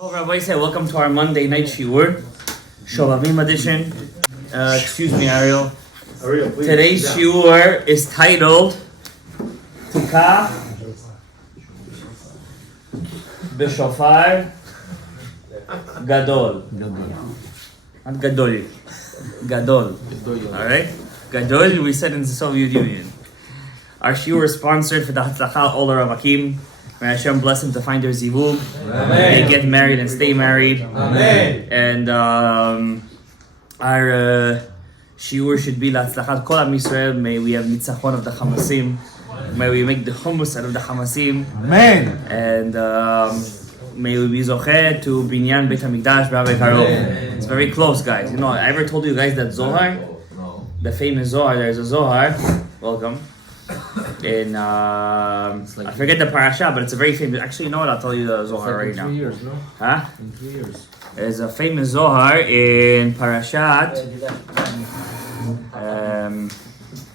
Hello, Rabbi say welcome to our Monday night shiur, Shalom edition. Excuse me, Ariel. Please. Today's shiur is titled Teka, Beshofar, Gadol. Not Gadol. Gadol. Alright? Gadol, we said in the Soviet Union. Our shiur is sponsored for the Hatzlacha Oler Ravakim. May Hashem bless him to find their zivug. They get married and stay married. Amen. And our shiur should be Latzlachat Kol Am Yisrael. May we have nitzachon of the Hamasim. May we make the hummus out of the Hamasim. Amen. And may we be zocheh to Binyan Beit HaMikdash B'Havei Karov. It's very close, guys. You know, I ever told you guys that Zohar, the famous Zohar, there's a Zohar, welcome, in, I forget the parasha, but it's a very famous, actually, you know what, I'll tell you the Zohar right now. 3 years, no? Huh? In 3 years. There's a famous Zohar in Parashat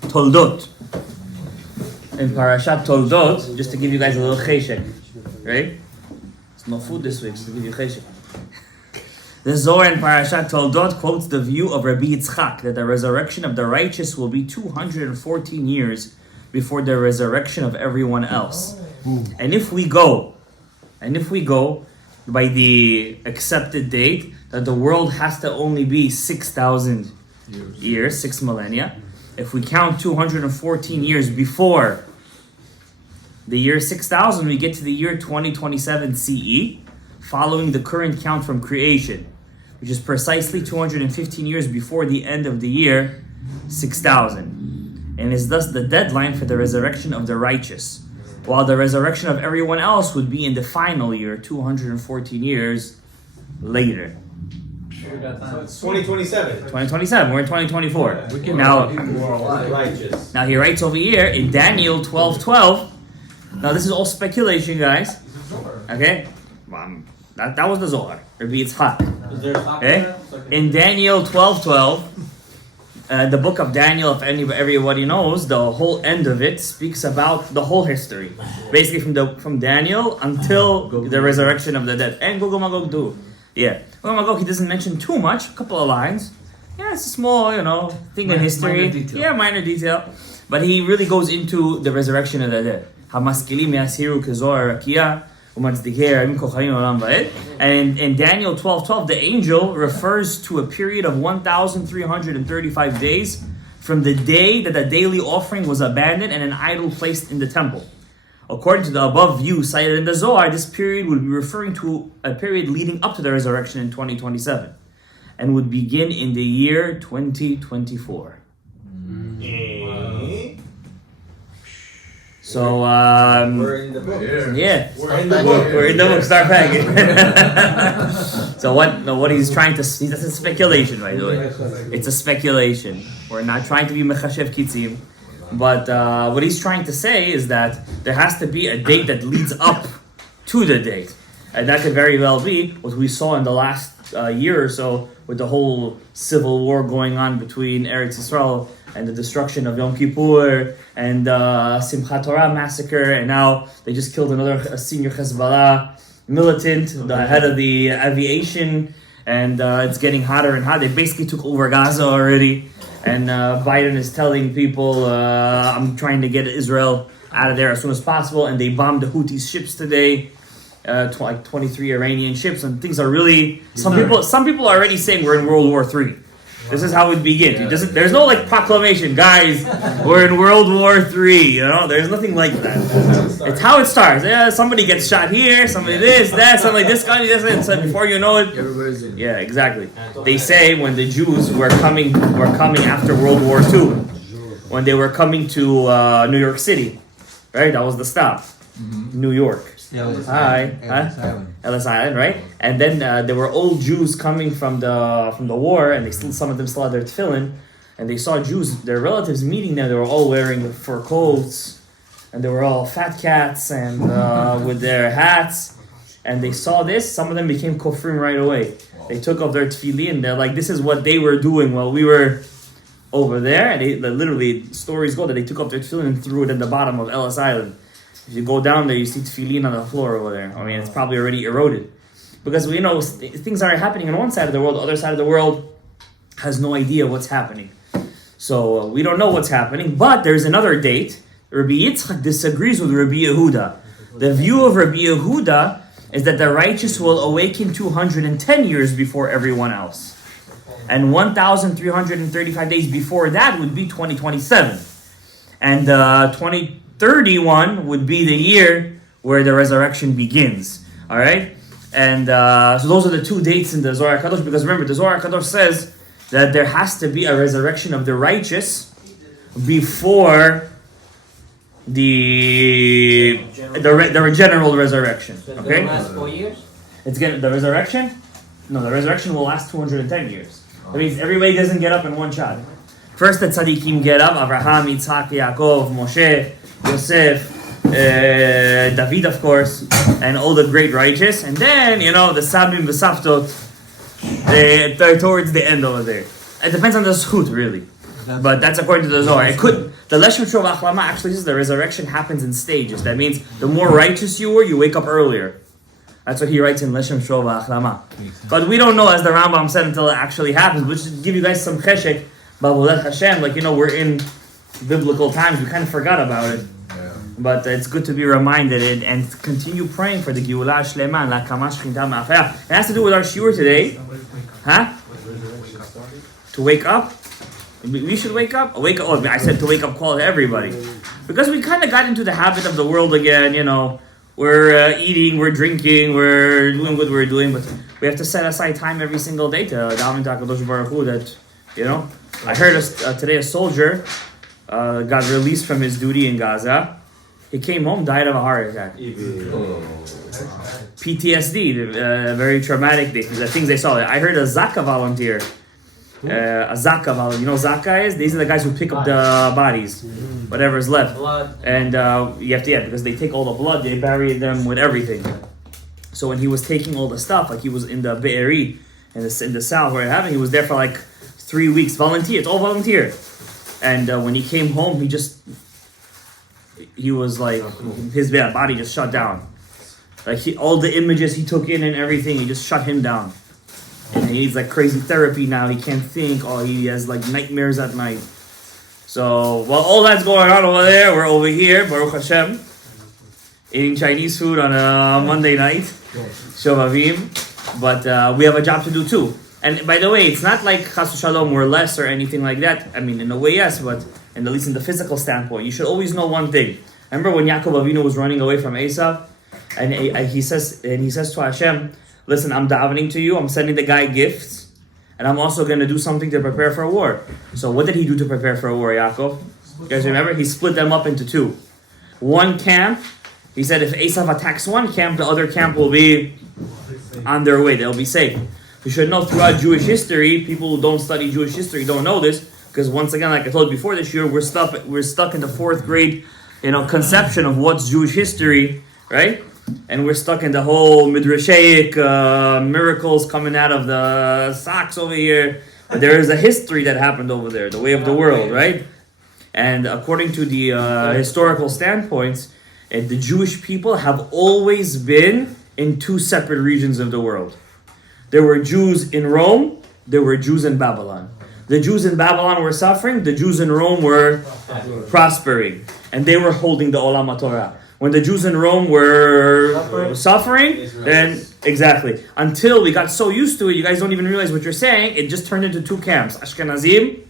Toldot. In Parashat Toldot, just to give you guys a little cheshek, right? There's no food this week, so to give you cheshek. The Zohar in Parashat Toldot quotes the view of Rabbi Yitzchak that the resurrection of the righteous will be 214 years before the resurrection of everyone else. And if we go by the accepted date that the world has to only be 6,000 years, 6 millennia. If we count 214 years before the year 6,000, we get to the year 2027 CE, following the current count from creation, which is precisely 215 years before the end of the year 6,000, and is thus the deadline for the resurrection of the righteous, while the resurrection of everyone else would be in the final year, 214 years later. So it's 2027. 2027, we're in 2024. Now he writes over here in Daniel 12:12. Now this is all speculation, guys. Okay? That was the Zohar. Rabbi Yitzchak. Okay? In Daniel 12:12, the book of Daniel, if everybody knows, the whole end of it speaks about the whole history. Basically from Daniel until the resurrection of the dead. And Gog Magog too. Yeah. Gog Magog, he doesn't mention too much, a couple of lines. Yeah, it's a small, thing in history. Minor detail. Yeah, minor detail. But he really goes into the resurrection of the dead. Hamaskilim yasiru kezoar rakia. And in Daniel 12:12, the angel refers to a period of 1,335 days from the day that the daily offering was abandoned and an idol placed in the temple. According to the above view cited in the Zohar, this period would be referring to a period leading up to the resurrection in 2027 and would begin in the year 2024. So, We're in the book. yeah. We're in the book. We're in the book, start packing. So what he's trying to, that's a speculation, by the way. It's a speculation. We're not trying to be mechashev kitzim. But what he's trying to say is that there has to be a date that leads up to the date. And that could very well be what we saw in the last year or so with the whole civil war going on between Eretz Yisrael and the destruction of Yom Kippur and Simchat Torah massacre, and now they just killed another senior Hezbollah militant, the head of the aviation, and it's getting hotter and hotter. They basically took over Gaza already, and Biden is telling people, I'm trying to get Israel out of there as soon as possible, and they bombed the Houthis ships today, like 23 Iranian ships, and things are really, some people are already saying we're in World War III. This is how it begins. There's no proclamation, guys, we're in World War III, there's nothing like that. It's how it starts. Yeah, somebody gets shot here, somebody this, that, somebody this guy, this, and so before you know it, Everybody's in. yeah, exactly. They say when the Jews were coming after World War II, when they were coming to New York City, right? That was the stop, New York. Hi, Ellis Island, right? And then there were old Jews coming from the war, and some of them still had their tefillin, and they saw Jews, their relatives meeting them. They were all wearing fur coats, and they were all fat cats and with their hats, and they saw this. Some of them became kofrim right away. They took off their tefillin. They're like, this is what they were doing while we were over there, and literally stories go that they took off their tefillin and threw it at the bottom of Ellis Island. If you go down there, you see tefillin on the floor over there. I mean, it's probably already eroded. because we know things are happening on one side of the world, the other side of the world has no idea what's happening. So we don't know what's happening, but there's another date. Rabbi Yitzchak disagrees with Rabbi Yehuda. The view of Rabbi Yehuda is that the righteous will awaken 210 years before everyone else. And 1,335 days before that would be 2027. And 2031 would be the year where the resurrection begins. All right? And so those are the two dates in the Zohar HaKadosh, because remember, the Zohar HaKadosh says that there has to be a resurrection of the righteous before the general resurrection. Okay? It last 4 years? The resurrection? No, the resurrection will last 210 years. That means everybody doesn't get up in one shot. First the tzaddikim get up, Abraham, Yitzhak, Yaakov, Moshe, Yosef, David, of course, and all the great righteous. And then, the Sabim, the Saftot, they're towards the end over there. It depends on the zchut, really. But that's according to the Zohar. The Leshem Shov Achlama actually says the resurrection happens in stages. That means the more righteous you were, you wake up earlier. That's what he writes in Leshem Shov Achlama. But we don't know, as the Rambam said, until it actually happens. But just to give you guys some cheshek, Babulet Hashem, we're in biblical times. We kind of forgot about it. But it's good to be reminded and continue praying for the Geulah Shlema and La Kama Shechinta Ma'afaya. It has to do with our shiur today. Huh? To wake up? We should wake up? I said to wake up, call everybody. Because we kind of got into the habit of the world again, We're eating, we're drinking, we're doing what we're doing, but we have to set aside time every single day to daven to HaKadosh Baruch Hu that, I heard today a soldier got released from his duty in Gaza. He came home, died of a heart attack. PTSD, very traumatic the things they saw. I heard a Zaka volunteer. Zaka is? These are the guys who pick up the bodies, whatever's left. Blood. And you have to, because they take all the blood, they bury them with everything. So when he was taking all the stuff, like he was in the Be'eri, in the south where it happened, he was there for 3 weeks. Volunteer, it's all volunteer. And when he came home, he was his body just shut down. All the images he took in and everything, he just shut him down. And he needs crazy therapy now. He can't think. He has nightmares at night. So while all that's going on over there, we're over here, Baruch Hashem, eating Chinese food on a Monday night, Shovavim. But we have a job to do too. And by the way, it's not like Chas Shalom we're less or anything like that. I mean, in a way, yes, but at least in the physical standpoint, you should always know one thing. Remember when Yaakov Avinu was running away from Esav, and he says to Hashem, "Listen, I'm davening to you. I'm sending the guy gifts, and I'm also going to do something to prepare for a war." So what did he do to prepare for a war, Yaakov? You guys remember? He split them up into two. One camp, he said, if Esav attacks one camp, the other camp will be on their way. They'll be safe. You should know throughout Jewish history, people who don't study Jewish history don't know this, because once again, like I told you before this year, we're stuck in the fourth grade, conception of what's Jewish history, right? And we're stuck in the whole midrashaic miracles coming out of the socks over here. But there is a history that happened over there, the way of the world, right? And according to the historical standpoints, the Jewish people have always been in two separate regions of the world. There were Jews in Rome, there were Jews in Babylon. The Jews in Babylon were suffering, the Jews in Rome were prospering. And they were holding the Olam HaTorah. When the Jews in Rome were suffering, then, exactly. Until we got so used to it, you guys don't even realize what you're saying, it just turned into two camps, Ashkenazim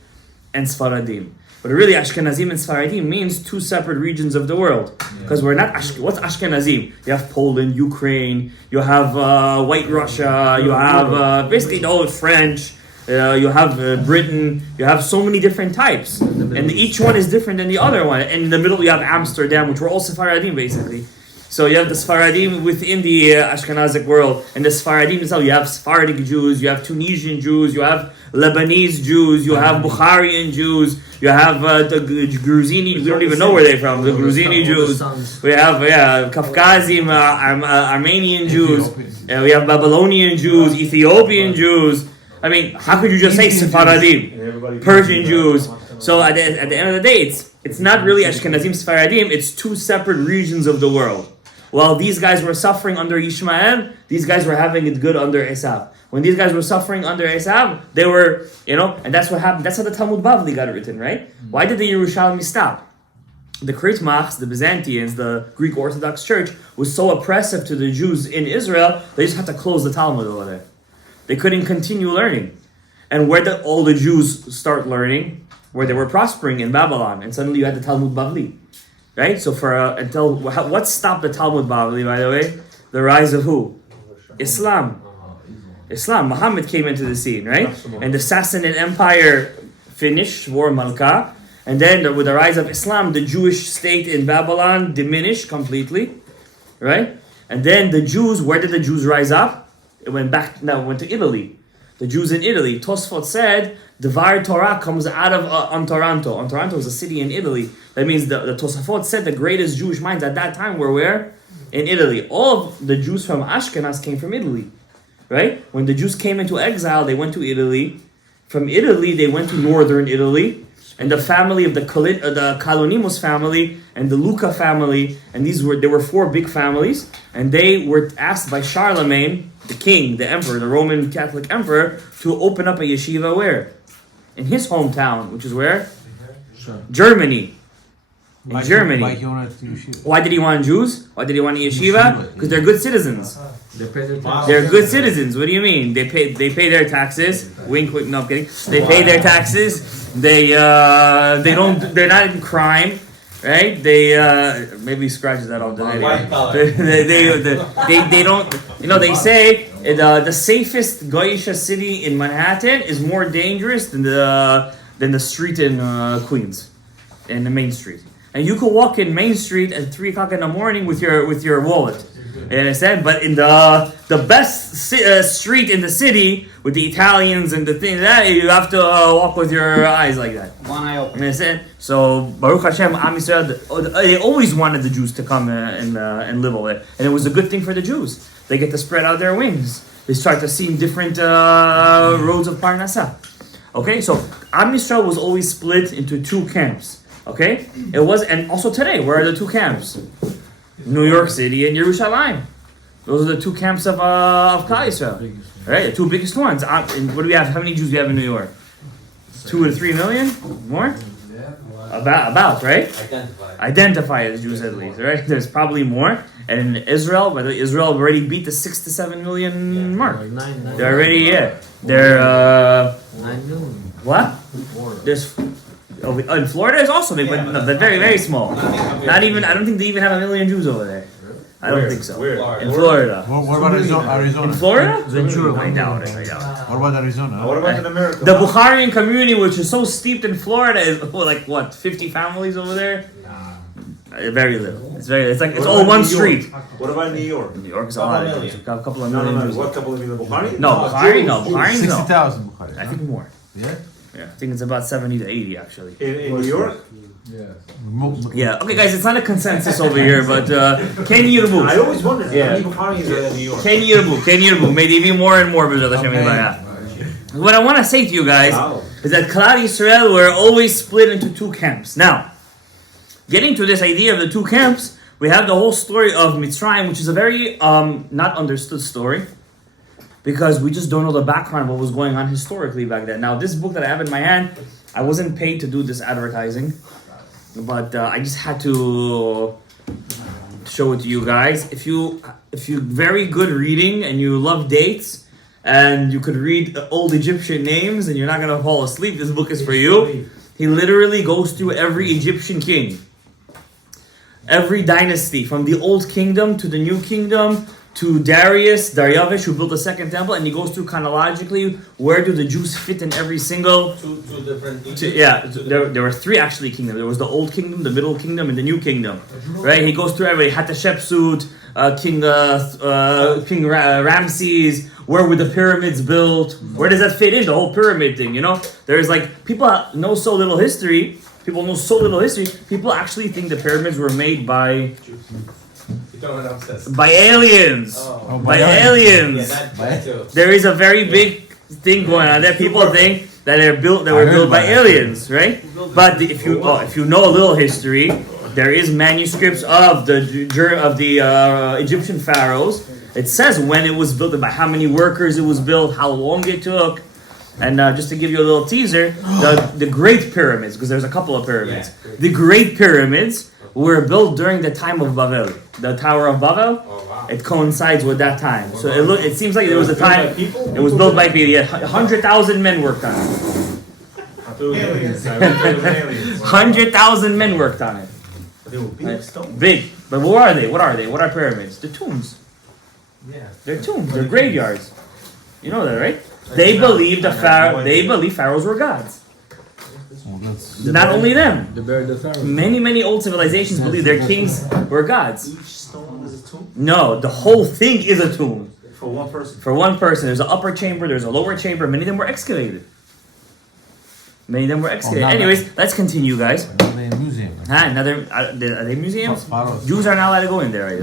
and Sfaradim. But really, Ashkenazim and Sfaradim means two separate regions of the world. Because we're not, what's Ashkenazim? You have Poland, Ukraine, you have White Russia, you have basically the whole French, you have Britain, you have so many different types. And each one is different than the other one. And in the middle you have Amsterdam, which were all Sephardim basically. So you have the Sephardim within the Ashkenazic world. And the Sephardim itself, you have Sephardic Jews, you have Tunisian Jews, you have Lebanese Jews, you have Bukharian Jews, you have the Gruzini, we don't even know where they're from, the Gruzini Jews. We have Kafkazim, Armenian Jews, we have Babylonian Jews, Ethiopian Jews. I mean, how could you just say Sephardim, Persian Jews? So at the end of the day, it's not really Ashkenazim, Sephardim, it's two separate regions of the world. While these guys were suffering under Ishmael, these guys were having it good under Esav. When these guys were suffering under Esav, they were, and that's what happened. That's how the Talmud Bavli got written, right? Why did the Yerushalmi stop? The Kritmachs, the Byzantines, the Greek Orthodox Church, was so oppressive to the Jews in Israel, they just had to close the Talmud over there. They couldn't continue learning. And where did all the Jews start learning? Where they were prospering in Babylon. And suddenly you had the Talmud Bavli. Right? So what stopped the Talmud Bavli, by the way? The rise of who? Islam. Muhammad came into the scene, right? And the Sassanid Empire finished, war Malka. And then with the rise of Islam, the Jewish state in Babylon diminished completely, right? And then the Jews, where did the Jews rise up? It went to Italy. The Jews in Italy. Tosfot said, Dvar Torah comes out of Antaranto. Antaranto is a city in Italy. That means the Tosafot said the greatest Jewish minds at that time were where? In Italy. All of the Jews from Ashkenaz came from Italy, right? When the Jews came into exile, they went to Italy. From Italy, they went to northern Italy. And the family of the Kalonimos family and the Luca family, and there were 4 big families, and they were asked by Charlemagne, the king, the emperor, the Roman Catholic emperor, to open up a yeshiva where? In his hometown, which is where? Germany. In Germany. Why did he want Jews? Why did he want a yeshiva? Because they're good citizens. They're good citizens. What do you mean? They pay their taxes. Wink, wink. No, I'm kidding. They pay their taxes. They're not in crime, right? They maybe scratches that off. White collar. They don't. They say the safest Goyish city in Manhattan is more dangerous than the street in Queens, in the Main Street. And you can walk in Main Street at 3 o'clock in the morning with your wallet. You understand? But in the best street in the city with the Italians and the thing that you have to walk with your eyes like that. One eye open. You understand? So Baruch Hashem, Am Yisrael, they always wanted the Jews to come and live over there, and it was a good thing for the Jews. They get to spread out their wings. They start to see different roads of Parnasah. Okay, so Am Yisrael was always split into 2 camps. Okay, it was, and also today, where are the 2 camps? New York City and Yerushalayim. Those are the 2 camps of Klal Yisrael, right? The 2 biggest ones. What do we have? How many Jews do we have in New York? 2 to 3 million more. About right? Identify as Jews at least, right? There's probably more. And in Israel, whether Israel already beat the 6 to 7 million mark. They're already They're 9 million. What? There's. In Florida is also big, but they're very, very small. Not even. I don't think they even have 1 million Jews over there. I don't think so. In Florida. What about Arizona? In Florida? Ventura. I doubt it. What about Arizona? What about in America? The Bukharian community, which is so steeped in Florida, is like what, 50 families over there? Very little. It's all one street. What about New York? New York is a lot. A couple of million Jews. What couple of million? Bukhari? No, Bukhari. No, Bukhari. 60,000 Bukhari. I think more. Yeah? Yeah, I think it's about 70 to 80 actually. In New York? Yeah. Okay, guys, it's not a consensus over here, but Ken Yirbu. I always wondered Yeah. how many Bukharis are in New York. Ken Yirbu. Maybe more and more. What I want to say to you guys is that Klal Yisrael were always split into 2 camps. Now, getting to this idea of the 2 camps, we have the whole story of Mitzrayim, which is a very not understood story, because we just don't know the background of what was going on historically back then. Now, this book that I have in my hand, I wasn't paid to do this advertising, but I just had to show it to you guys. If you very good reading and you love dates and you could read old Egyptian names and you're not gonna fall asleep, this book is for you. He literally goes through every Egyptian king, every dynasty, from the old kingdom to the new kingdom, to Darius, who built the 2nd temple, and he goes through chronologically where do the Jews fit in every single. Two different. There were 3 actually kingdoms. There was the old kingdom, the middle kingdom, and the new kingdom. Right? He goes through everybody. Hatshepsut, King Ramses. Where were the pyramids built? Where does that fit in? The whole pyramid thing. There's people know so little history. People actually think the pyramids were made by aliens. By aliens. Yeah, that too. There is a very big thing going on there. People think that they were built by aliens, right? But if you know a little history, There is manuscripts of the Egyptian pharaohs. It says when it was built, and by how many workers it was built, how long it took. And just to give you a little teaser, the Great Pyramids, because there's a couple of pyramids. The Great Pyramids were built during the time of Babel. The Tower of Babel, it coincides with that time. So it seems like there was a time, it was built by people. 100,000 men worked on it. 100,000 men worked on it. Big. But what are they? What are pyramids? The tombs. They're tombs. They're graveyards. You know that, right? They believe pharaohs were gods. Not only them. Many old civilizations believe their kings were gods. Each stone is a tomb? No, the whole thing is a tomb. For one person? For one person. There's an upper chamber, there's a lower chamber. Many of them were excavated. Anyways, let's continue, guys. Another museum. Are they museums? Pharaohs. Jews are not allowed to go in there. Right?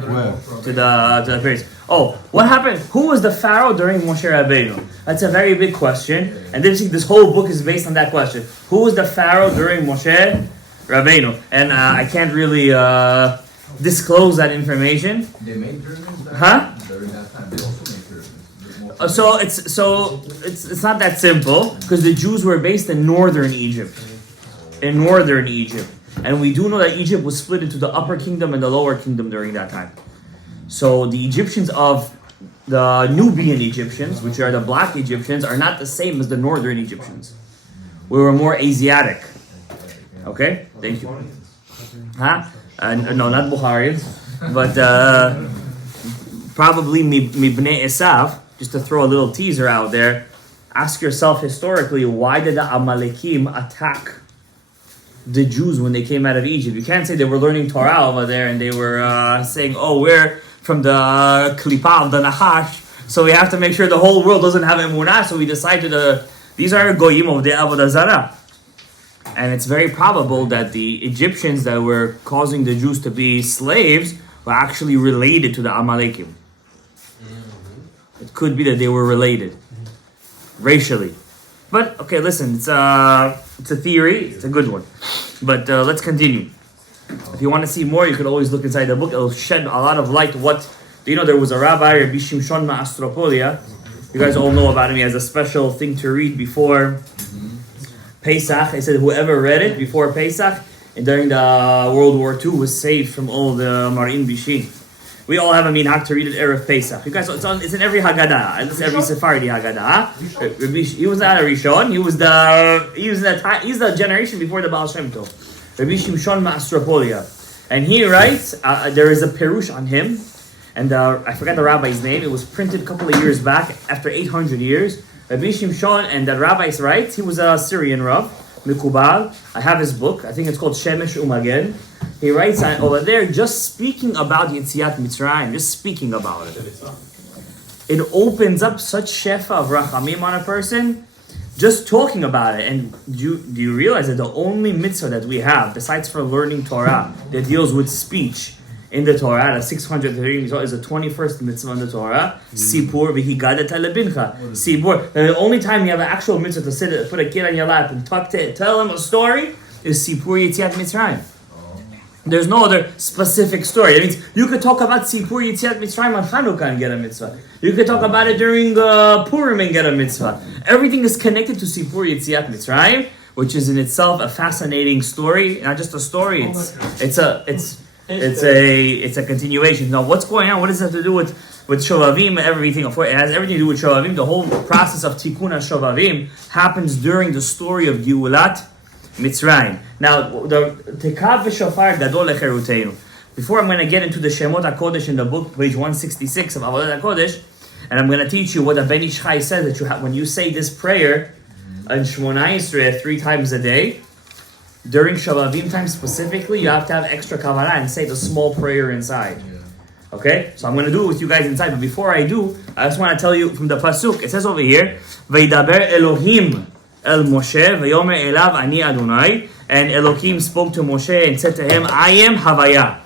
Where? To the pyramids. Oh, what happened? Who was the pharaoh during Moshe Rabbeinu? That's a very big question, and this whole book is based on that question. Who was the pharaoh during Moshe Rabbeinu? And I can't really disclose that information. They made pyramids during that time. They also made pyramids. So it's not that simple, because the Jews were based in northern Egypt. And we do know that Egypt was split into the upper kingdom and the lower kingdom during that time. So the Egyptians of the Nubian Egyptians, which are the black Egyptians, are not the same as the northern Egyptians. We were more Asiatic. Okay? Thank you. No, not Bukharians, but probably Mibnei Esav. Just to throw a little teaser out there, ask yourself historically, why did the Amalekim attack the Jews when they came out of Egypt? You can't say they were learning Torah over there and they were saying, oh, we're from the Klippa of the Nahash, so we have to make sure the whole world doesn't have Emunah, so we decided these are Goyim of the Avodah Zarah. And it's very probable that the Egyptians that were causing the Jews to be slaves were actually related to the Amalekim. It could be that they were related racially. But, okay, listen, it's a theory, it's a good one. But let's continue. If you want to see more, you could always look inside the book. It'll shed a lot of light. There was a rabbi, Rabbi Shimshon Ma'astropolia. You guys all know about him. He has a special thing to read before Pesach. He said whoever read it before Pesach and during the World War II was saved from all the Marin Bishin. We all have a minhag to read it Erev Pesach. You guys, it's in every Haggadah. It's every Sephardi Haggadah. He was not a Rishon. He's the generation before the Baal Shem Tov. Rabbi Shimshon Ma'astropolia. And he writes, there is a Perush on him, and I forgot the rabbi's name. It was printed a couple of years back, after 800 years. Rabbi Shimshon, and the rabbi writes, he was a Syrian Rav, Mikubal. I have his book. I think it's called Shemesh Umagen. He writes over there, just speaking about Yetziat Mitzrayim, just speaking about it. It opens up such shefa of rachamim on a person, just talking about it. And do you realize that the only mitzvah that we have, besides for learning Torah, that deals with speech in the Torah, the 630 mitzvah, is the 21st mitzvah in the Torah, Sipur v'hi gadata lebincha. Sipur. The only time you have an actual mitzvah to sit, put a kid on your lap and tell him a story is Sipur Yetziat Mitzrayim. There's no other specific story. It means you could talk about Sipur Yetziat Mitzrayim on Chanukah and get a mitzvah. You could talk about it during Purim and get a mitzvah. Everything is connected to Sipur Yetziat Mitzrayim, which is in itself a fascinating story. Not just a story. It's a continuation. Now, what's going on? What does it have to do with Shovavim and everything? It has everything to do with Shovavim. The whole process of Tikkun Shovavim happens during the story of Geulat Mitzrayim. Now, the Teka Beshofar Gadol Lecheruteinu. Before I'm going to get into the Shemot HaKodesh in the book, page 166 of Avodat HaKodesh, and I'm going to teach you what the Ben Ish Chai says, that you have, when you say this prayer in Shmona Yisrael 3 times a day, during Shavavim time specifically, you have to have extra kavanah and say the small prayer inside. Okay? So I'm going to do it with you guys inside, but before I do, I just want to tell you from the Pasuk, it says over here, Veidaber Elohim El Moshe Vayomer Elav Ani Adonai, and Elohim spoke to Moshe and said to him, I am Havaya.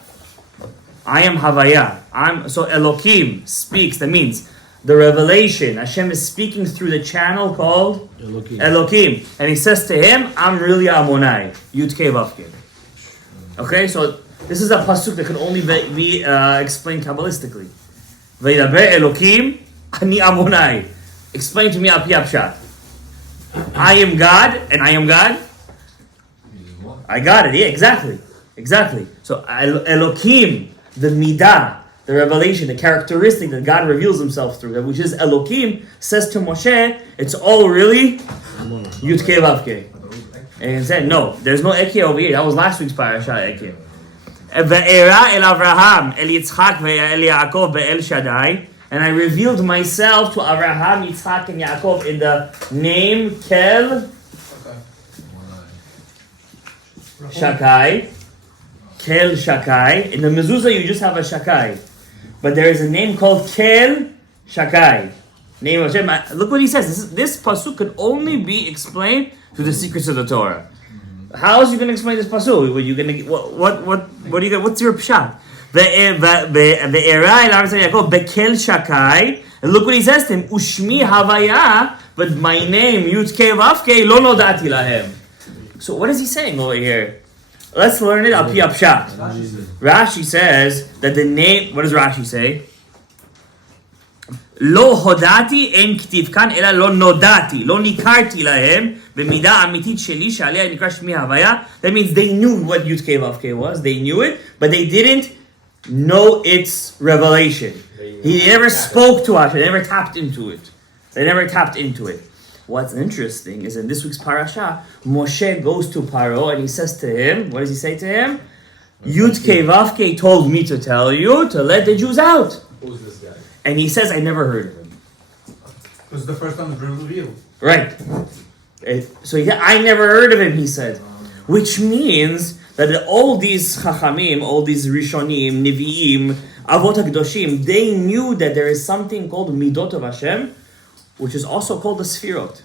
I am Havaya. So Elohim speaks, that means the revelation. Hashem is speaking through the channel called Elohim. And he says to him, I'm really Amonai. Yud Kei Vav Kei. Okay, so this is a pasuk that can only be explained Kabbalistically. V'yidaber Elokim ani Amonai. Explain to me al pi apshat. I am God, and I am God. I got it. Yeah, exactly. So Elokim, the midah, the revelation, the characteristic that God reveals Himself through, which is Elokim, says to Moshe, it's all really Yud Kei Vav Kei. And he said, no, there's no Eke over here. That was last week's parasha, Eke. Ve'era el Avraham, el Yitzchak, ve'el Yaakov, ve'el Shaddai. And I revealed myself to Avraham, Yitzchak, and Yaakov in the name Kel Shakai. Kel Shakai. In the mezuzah, you just have a Shakai. But there is a name called Kel Shakai. Name of Hashem. Look what he says. This pasuk could only be explained through the secrets of the Torah. How else are you going to explain this pasuk? Are you going to what do you got? What's your pshat? Bekel Shakai. And look what he says to him. Ushmi Havaya. But my name Yud Kei Vav Kei Lo Nodati Lahem. So what is he saying over here? Let's learn it al pi pshat. Rashi says that the name. What does Rashi say? Lo hodati en ktiv kan ela lo nodati lo nikarti lahem b'midah amitit sheli she'aleh nikra shmi havaya. That means they knew what Yud Kei Vav Kei was. They knew it, but they didn't know its revelation. He never spoke to us. They never tapped into it. What's interesting is in this week's parasha, Moshe goes to Paro and he says to him, what does he say to him? Yud Kei Vav Kei told me to tell you to let the Jews out. Who's this guy? And he says, I never heard of him. This is the first time the dream was revealed. Right. So I never heard of him, he said. Which means that all these Chachamim, all these Rishonim, Nevi'im, Avot HaKadoshim, they knew that there is something called Midot of Hashem, which is also called the Sfirot.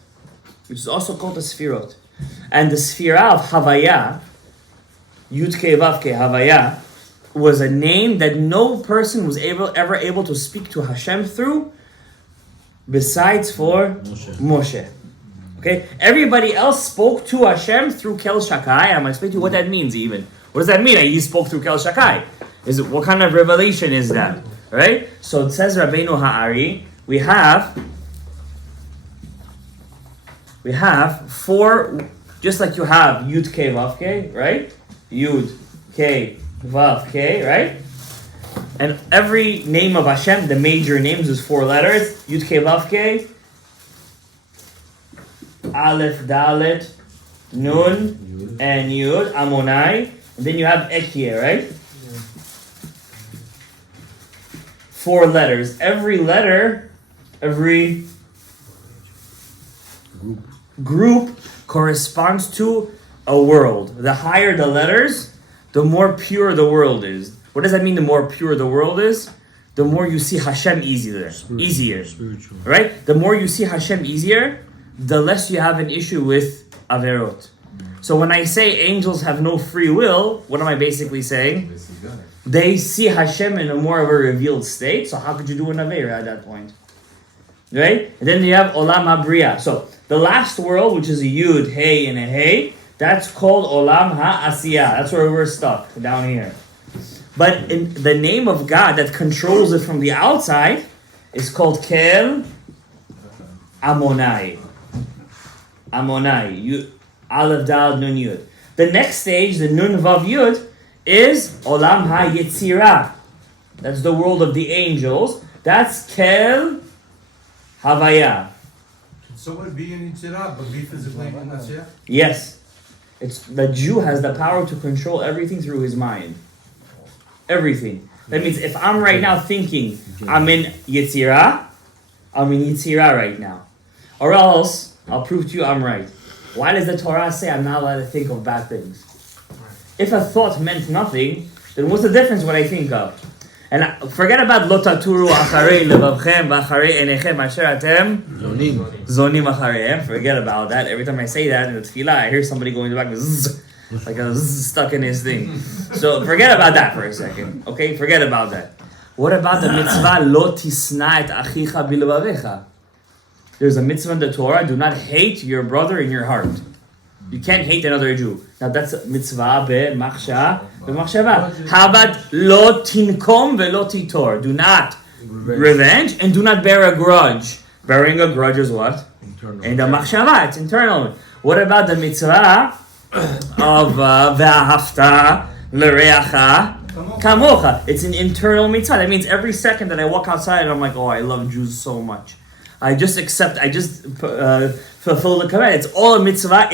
And the Sfirah of Havaya, Yud Kei Vav Kei Havaya, was a name that no person was ever able to speak to Hashem through besides for Moshe. Okay? Everybody else spoke to Hashem through Kel Shakai. I'm going to explain to you what that means even. What does that mean? He spoke through Kel Shakai. What kind of revelation is that? Right? So it says Rabbeinu Ha'ari, we have four, just like you have Yud Kei Vav Kei, right? Yud Kei Vav Kei, right? And every name of Hashem, the major names, is four letters. Yud Kei Vav Kei, Aleph, Dalet, Nun, and Yud, Amonai. And then you have Ekie, right? Four letters. Every letter, every group corresponds to a world. The higher the letters, the more pure the world is. What does that mean, the more pure the world is? The more you see Hashem easier. Spiritual. Right? The more you see Hashem easier, the less you have an issue with Averot. So when I say angels have no free will, what am I basically saying? They see Hashem in a more of a revealed state, so how could you do an Avera at that point? Right? And then you have Olam HaBriya. So the last world, which is a Yud, Hey, and a Hey, that's called Olam HaAsiyah. That's where we're stuck, down here. But in the name of God that controls it from the outside is called Kel Amonai. Aleph Dal Nun Yud. The next stage, the Nun Vav Yud, is Olam HaYetzirah. That's the world of the angels. That's Kel Havaya. Can someone be in Yitzirah but be physically in Asiyah? Yes. The Jew has the power to control everything through his mind. Everything. That means if I'm right now thinking I'm in Yetzirah, I'm in Yetzirah right now. Or else, I'll prove to you I'm right. Why does the Torah say I'm not allowed to think of bad things? If a thought meant nothing, then what's the difference what I think of? And forget about lo taturu acharei levavchem v'acharei enechem asher atem zonim achareihem. Forget about that. Every time I say that in the tefillah, I hear somebody going in the back with zzz, like a zzz stuck in his thing. So forget about that for a second. Okay, forget about that. What about the mitzvah lo tisna et achicha bilvavecha? There's a mitzvah in the Torah: do not hate your brother in your heart. You can't hate another Jew. Now that's a mitzvah be machsha במחשבה. How about לא תנקום ולא תיטור? Do not revenge and do not bear a grudge. Bearing a grudge is what? Internal. In the מחשבה, it's internal. What about the mitzvah of ואהבת לרעך kamocha? It's an internal mitzvah. That means every second that I walk outside, I'm like, oh, I love Jews so much. I just fulfill the command. It's all a mitzvah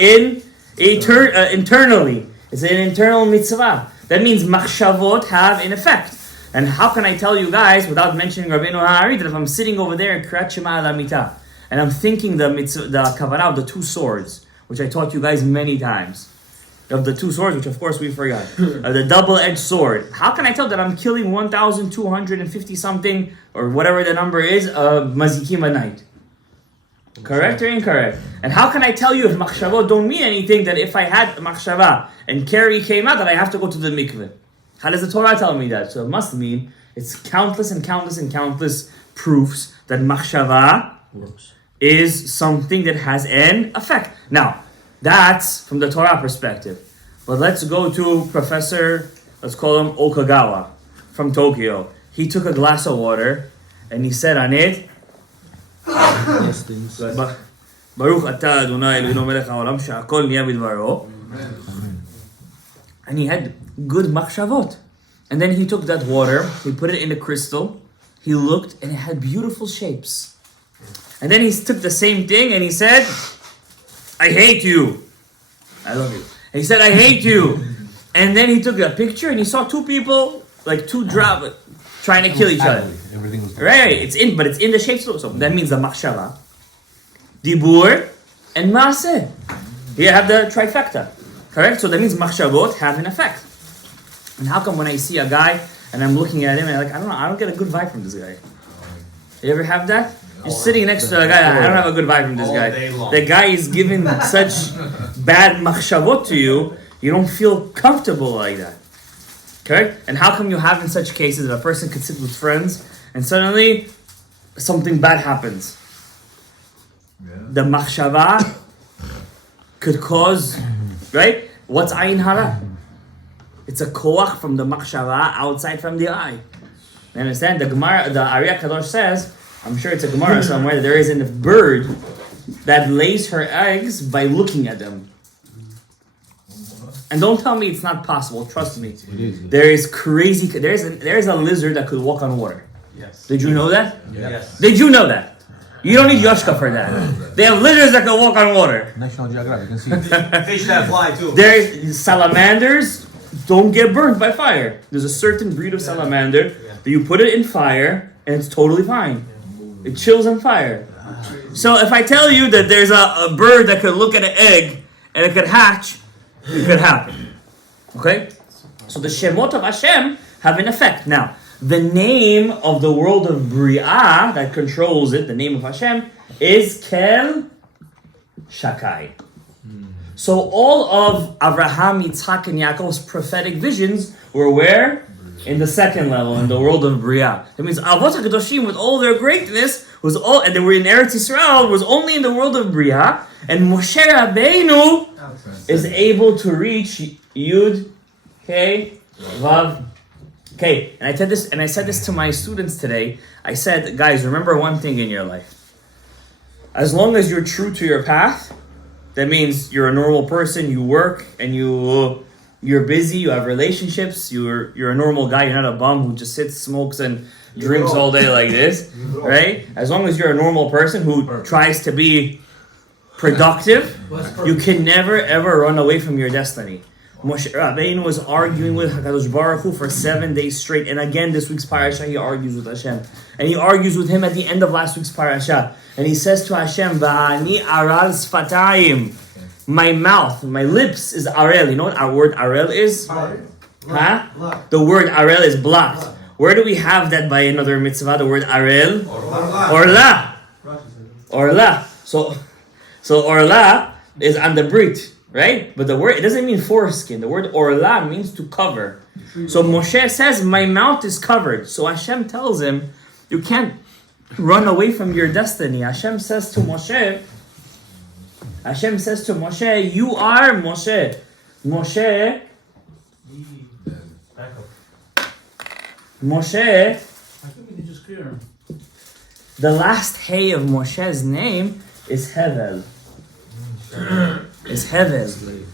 internally. It's an internal mitzvah. That means machshavot have an effect. And how can I tell you guys, without mentioning Rabbeinu Ha'ari, that if I'm sitting over there in Kriyat Shema al Amita, and I'm thinking the kavanah of the two swords, which I taught you guys many times, of the two swords, which of course we forgot, the double-edged sword. How can I tell that I'm killing 1,250 something, or whatever the number is, mazikim a night? Correct or incorrect? And how can I tell you if machshavot don't mean anything, that if I had machshava and Kerry came out, that I have to go to the mikveh? How does the Torah tell me that? So it must mean it's countless and countless and countless proofs that machshava is something that has an effect. Now, that's from the Torah perspective. But let's go to Professor, let's call him Okagawa, from Tokyo. He took a glass of water and he said on it, Baruch atah Adonai Eloheinu melech haolam she'akol niya bidvaro. And he had good machshavot. And then he took that water, he put it in a crystal, he looked, and it had beautiful shapes. And then he took the same thing and he said, I hate you. I love you. And he said, I hate you. And then he took a picture and he saw two people, like two drab, trying to kill each other. Everything was Right, it's in the shapes. So that means the machshava, dibur, and maaseh. Here I have the trifecta. Correct? So that means machshavot have an effect. And how come when I see a guy and I'm looking at him and I'm like, I don't get a good vibe from this guy. You ever have that? You're sitting next to a guy, I don't have a good vibe from this guy. The guy is giving such bad machshavot to you, you don't feel comfortable like that. Correct? And how come you have in such cases that a person could sit with friends and suddenly something bad happens? The machshava could cause, right? What's ayin hara? It's a koach from the machshava outside from the eye. You understand? The Gemara, the Ariya Kadosh says, I'm sure it's a Gemara somewhere, that there is a bird that lays her eggs by looking at them. And don't tell me it's not possible. Trust me. There is crazy. There is a lizard that could walk on water. Yes. Did you know that? Yes. Did you know that? You don't need Yoshka for that. They have lizards that can walk on water. National Geographic, you can see. Fish that fly too. There's salamanders don't get burned by fire. There's a certain breed of salamander that you put it in fire and it's totally fine. It chills on fire. So if I tell you that there's a bird that could look at an egg and it could hatch, it could happen. Okay? So the Shemot of Hashem have an effect. Now, the name of the world of Bria that controls it, the name of Hashem, is Kel Shakai. So all of Avraham, Yitzhak, and Yaakov's prophetic visions were where? In the second level, in the world of Bria. That means Avot HaKadoshim, with all their greatness, was all, and they were in Eretz Yisrael, was only in the world of Bria. And Moshe Rabbeinu is able to reach Yud, K, Vav, K. And I said this to my students today. I said, guys, remember one thing in your life. As long as you're true to your path, that means you're a normal person, you work, and you're busy, you have relationships, you're a normal guy, you're not a bum who just sits, smokes, and drinks all day like this, right? As long as you're a normal person who tries to be productive, you can never ever run away from your destiny. Moshe Rabbeinu was arguing with HaKadosh Baruch Hu for 7 days straight, and again this week's parasha he argues with Hashem, and he argues with him at the end of last week's parasha, and he says to Hashem, "Va'ani aral sfatayim." My mouth, my lips is arel. You know what our word arel is? Huh? The word arel is blocked. Where do we have that by another mitzvah? The word arel? Orla. Orla. So orla is on the brit, right? But the word, it doesn't mean foreskin. The word orla means to cover. So Moshe says, my mouth is covered. So Hashem tells him, you can't run away from your destiny. Hashem says to Moshe, you are Moshe. Moshe Moshe, How come we didn't just clear him? the last hey of Moshe's name is Hevel. Is Hevel.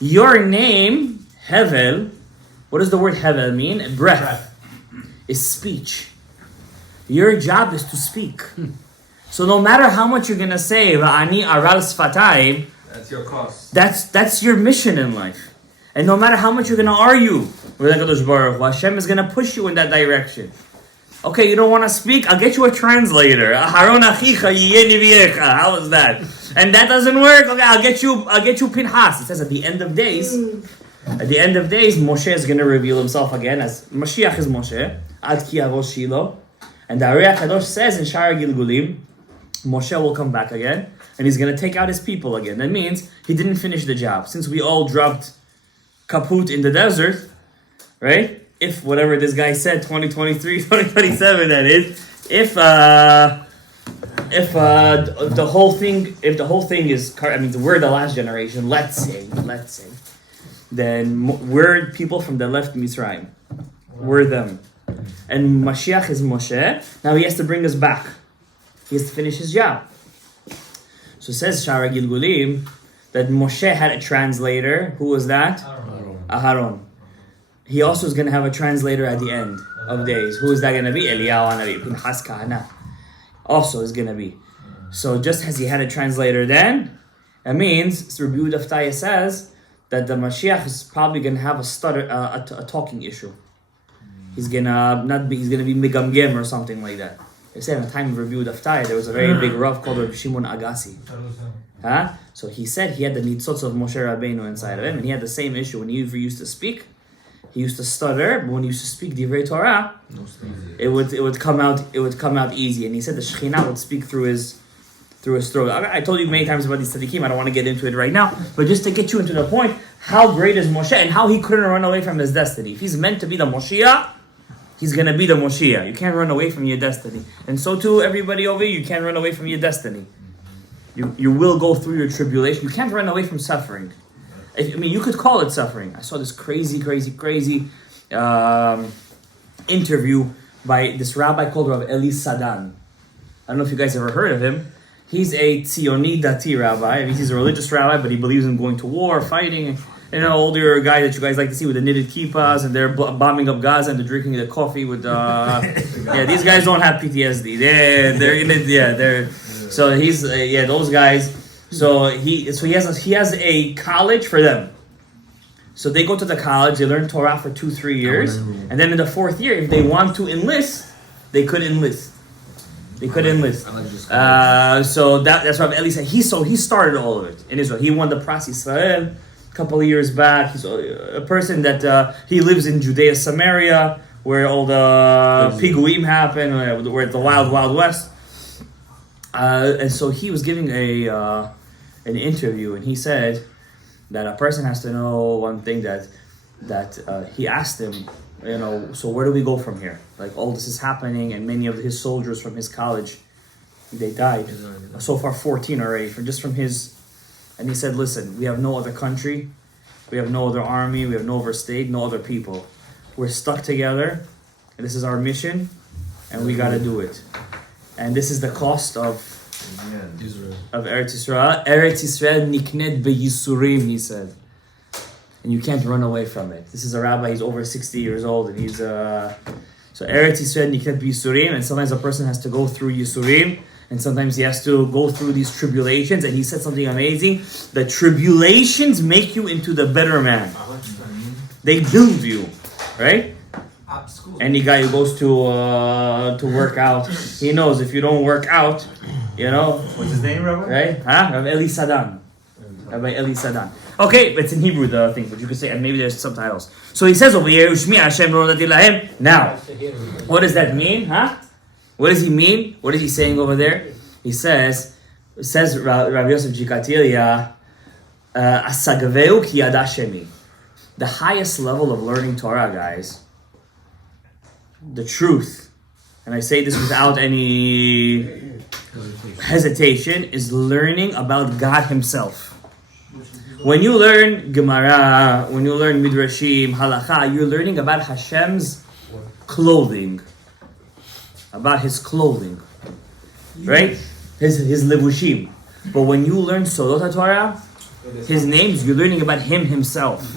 Your name, Hevel, what does the word Hevel mean? Breath. Is speech. Your job is to speak. So no matter how much you're gonna say, Va'ani aral sfatayim, That's your cost. that's your mission in life. And no matter how much you're gonna argue with HaKadosh Baruch Hu, Hashem is gonna push you in that direction. Okay, you don't want to speak? I'll get you a translator. Aharon achicha yiyeh niviecha. How is that? And that doesn't work? Okay, I'll get you Pinchas. It says at the end of days, Moshe is going to reveal himself again as Mashiach is Moshe. Ad ki yavo Shiloh. And the Arei HaKadosh says in Shara Gilgulim, Moshe will come back again, and he's going to take out his people again. That means he didn't finish the job. Since we all dropped kaput in the desert, right? If whatever this guy said, 2023, 2027, that is, if the whole thing is, we're the last generation, let's say, then we're people from the left Mitzrayim. We're them. And Mashiach is Moshe. Now he has to bring us back. He has to finish his job. So says Shara Gilgulim that Moshe had a translator. Who was that? Aharon. He also is going to have a translator at the end of days. Who is that going to be? Eliyahu Hanavi, Pinchas Kahana. Also is going to be. So just as he had a translator then, it means, Rabbi Yehuda Ftaya says, that the Mashiach is probably going to have a talking issue. He's going to be Megamgem or something like that. They say in the time of Rabbi Yehuda Ftaya, there was a very big Rav called Rabbi Shimon Agassi. So he said he had the nitzots of Moshe Rabbeinu inside of him, and he had the same issue when he used to speak. He used to stutter, but when he used to speak Divrei Torah, it would come out easy. And he said the Shekhinah would speak through his throat. I told you many times about these tzaddikim. I don't want to get into it right now, but just to get you into the point, how great is Moshe and how he couldn't run away from his destiny. If he's meant to be the Moshiach, he's gonna be the Moshiach. You can't run away from your destiny, and so too everybody over here. You can't run away from your destiny. You will go through your tribulation. You can't run away from suffering. You could call it suffering. I saw this crazy interview by this rabbi called Rav Eli Sadan. I don't know if you guys ever heard of him. He's a Tzioni Dati rabbi. He's a religious rabbi, but he believes in going to war, fighting. You know, older guy that you guys like to see with the knitted kippahs, and they're bombing up Gaza and they're drinking the coffee with. These guys don't have PTSD. They're in it. They're. So he's those guys. So he has a college for them. So they go to the college, they learn Torah for 2-3 years, and then in the 4th year, if they want to enlist, they could enlist. So that's what Eli said. He started all of it in Israel. He won the Pras Yisrael a couple of years back. He's a person that he lives in Judea, Samaria, where all the piguim happen, where it's the wild west. And so he was giving an interview, and he said that a person has to know one thing, that he asked him, so where do we go from here? Like, all this is happening, and many of his soldiers from his college, they died. So far 14 already, from his. And he said, listen, we have no other country, we have no other army, we have no other state, no other people. We're stuck together, and this is our mission, and we got to do it. And this is the cost of Eretz Yisrael. Eretz Yisrael niknet beyisurim, he said. And you can't run away from it. This is a rabbi, he's over 60 years old, and he's so Eretz Yisrael niknet beyisurim, and sometimes a person has to go through Yisurim, and sometimes he has to go through these tribulations, and he said something amazing. The tribulations make you into the better man. They build you, right? Any guy who goes to work out, he knows if you don't work out, What's his name, Rabbi? right? Rabbi Eli Sadan. Rabbi Eli Sadan. Okay, it's in Hebrew, the thing, but you could say, and maybe there's subtitles. So he says over here, now, what does that mean, What does he mean? What is he saying over there? He says Rabbi Yosef Jikatilia, Asagaveu ki yada shemi. The highest level of learning Torah, guys, the truth, and I say this without any hesitation, is learning about God Himself. When you learn Gemara, when you learn Midrashim, Halakha, you're learning about Hashem's clothing. About his clothing. Right? His levushim. But when you learn Sodot Torah, his names, you're learning about him himself.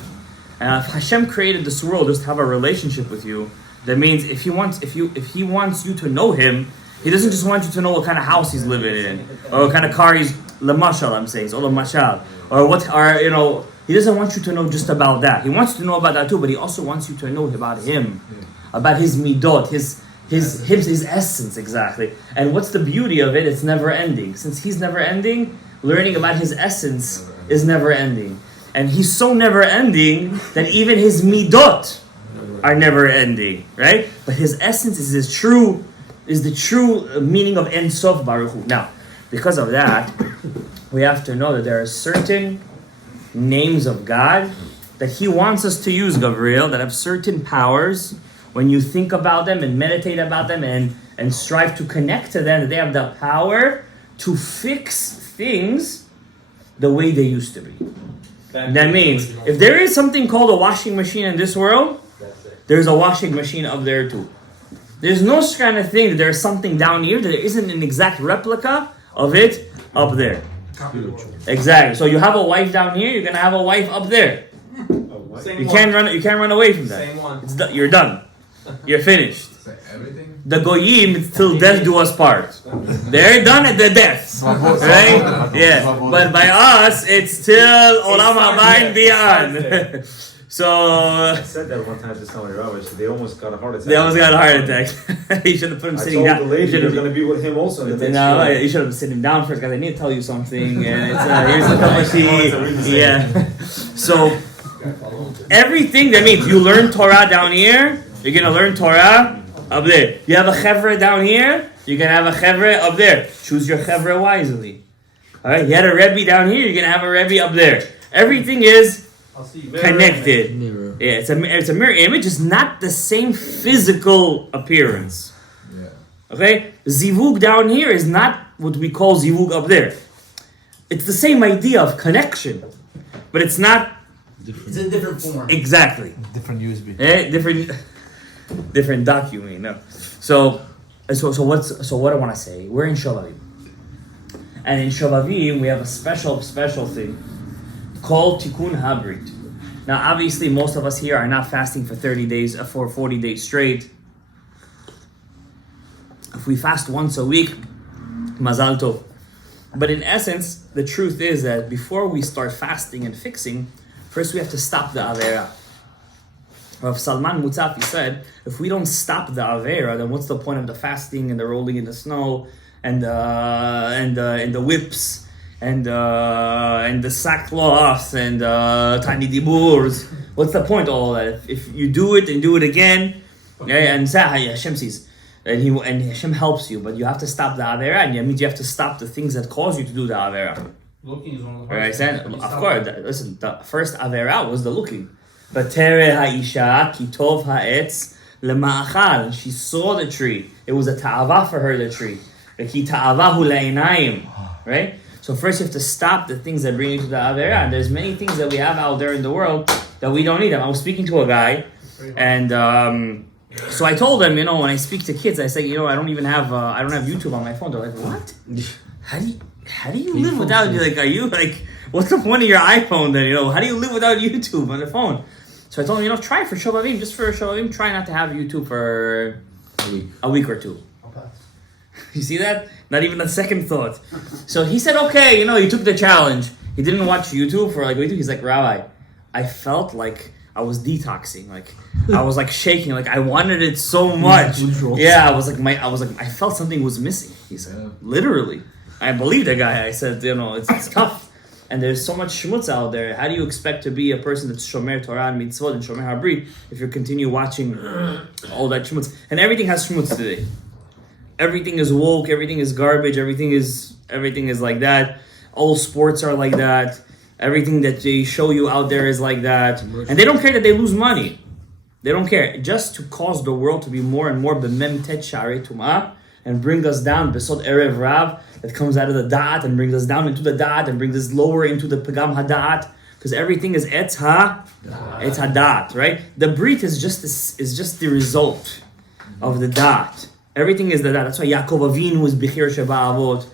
And if Hashem created this world just to have a relationship with you, that means if he wants you to know him, he doesn't just want you to know what kind of house he's living in, or what kind of car he's lemashal, I'm saying, or lemashal, or what are he doesn't want you to know just about that. He wants you to know about that too, but he also wants you to know about him, about his midot, his essence exactly. And what's the beauty of it? It's never ending. Since he's never ending, learning about his essence is never ending. And he's so never ending that even his midot are never ending, right? But his essence is the true meaning of Ein Sof Baruch Hu. Now, because of that, we have to know that there are certain names of God that he wants us to use, Gabriel, that have certain powers. When you think about them and meditate about them and strive to connect to them, that they have the power to fix things the way they used to be. That means, if there is something called a washing machine in this world, there's a washing machine up there too. There's no kind of thing that there's something down here that there isn't an exact replica of it up there. Exactly. So you have a wife down here, you're gonna have a wife up there. You can't run away from that. Same one. You're done. You're finished. Everything? The goyim, it's till death do us part. They're done at the death, right? Yeah. But by us, it's till olam haba and beyond. So I said that one time to somebody, Robert. They almost got a heart attack. they almost got a heart attack. You should have put him sitting down. I told the lady you're going to be with him also. In the next No, year. you should have sitting down first, guys. I need to tell you something. And it's here's the cup of tea. Yeah. So everything that means you learn Torah down here, you're gonna learn Torah up there. You have a chevra down here, you're gonna have a chevra up there. Choose your chevra wisely. All right. You had a rebbe down here, you're gonna have a rebbe up there. Everything is connected. Mirror. Yeah, it's a mirror image. It's not the same physical appearance. Yeah. Okay, zivug down here is not what we call zivug up there. It's the same idea of connection, but it's not It's in different form. exactly. Different USB. Different document. No. So what I want to say? We're in Shavavim, and in Shavavim we have a special thing called Tikkun Habrit. Now, obviously, most of us here are not fasting for 30 days, for 40 days straight. If we fast once a week, Mazal Tov. But in essence, the truth is that before we start fasting and fixing, first we have to stop the Avera. Rav Salman Mutzafi said, if we don't stop the Avera, then what's the point of the fasting and the rolling in the snow and the whips and the sackcloth and tiny diburs? What's the point of all that? If you do it and do it again, and Hashem sees, and Hashem helps you, but you have to stop the Avera, and that means you have to stop the things that cause you to do the Avera. Looking is one of the Right? hardest. Of course, listen, the first Avera was the looking. But Tere ha'isha ki tov ha'etz lema'achal. She saw the tree. It was a ta'ava for her, the tree. Ki ta'avahu la'inayim. Right? So first you have to stop the things that bring you to the Avera. And there's many things that we have out there in the world that we don't need. I was speaking to a guy, and so I told him, when I speak to kids, I say, I don't have YouTube on my phone. They're like, what? How do you live without? Are you what's the point of your iPhone then? How do you live without YouTube on the phone? So I told him, try for Shavavim, just for Shavavim, try not to have YouTube for a week or two. You see that? Not even a second thought. So he said, okay, he took the challenge. He didn't watch YouTube for a week. He's like, Rabbi, I felt like I was detoxing. I was shaking. I wanted it so much. Yeah, I was like, I felt something was missing. He said, literally. I believe the guy. I said, it's tough. And there's so much shmutz out there. How do you expect to be a person that's shomer Torah and mitzvot and shomer habrit if you continue watching all that shmutz? And everything has shmutz today. Everything is woke. Everything is garbage. Everything is like that. All sports are like that. Everything that they show you out there is like that. And they don't care that they lose money. They don't care. Just to cause the world to be more and more b'mem tet sharei tum'ah and bring us down besod erev rav, that comes out of the da'at and brings us down into the da'at and brings us lower into the pagam hada'at, because everything is etz hada'at, right? The brit is just the result. of the dot. Everything is the dot. That's why Yaakov Avinu was Bechir Sheba'avot.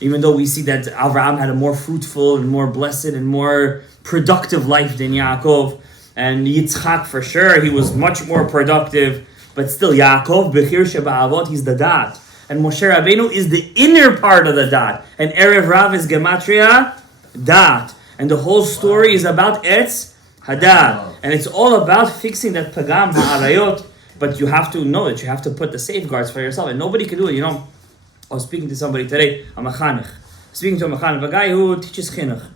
Even though we see that Avraham had a more fruitful and more blessed and more productive life than Yaakov. And Yitzchak, for sure, he was much more productive. But still, Yaakov, Bechir Sheba'avot, he's the dot. And Moshe Rabbeinu is the inner part of the dot. And Erev Rav is Gematria, dot. And the whole story is about Etz Hadad. And it's all about fixing that Pagam Ha'arayot. But you have to know that you have to put the safeguards for yourself. And nobody can do it. You know, I was speaking to somebody today, a mechanech. Speaking to a mechanech, a guy who teaches chinuch.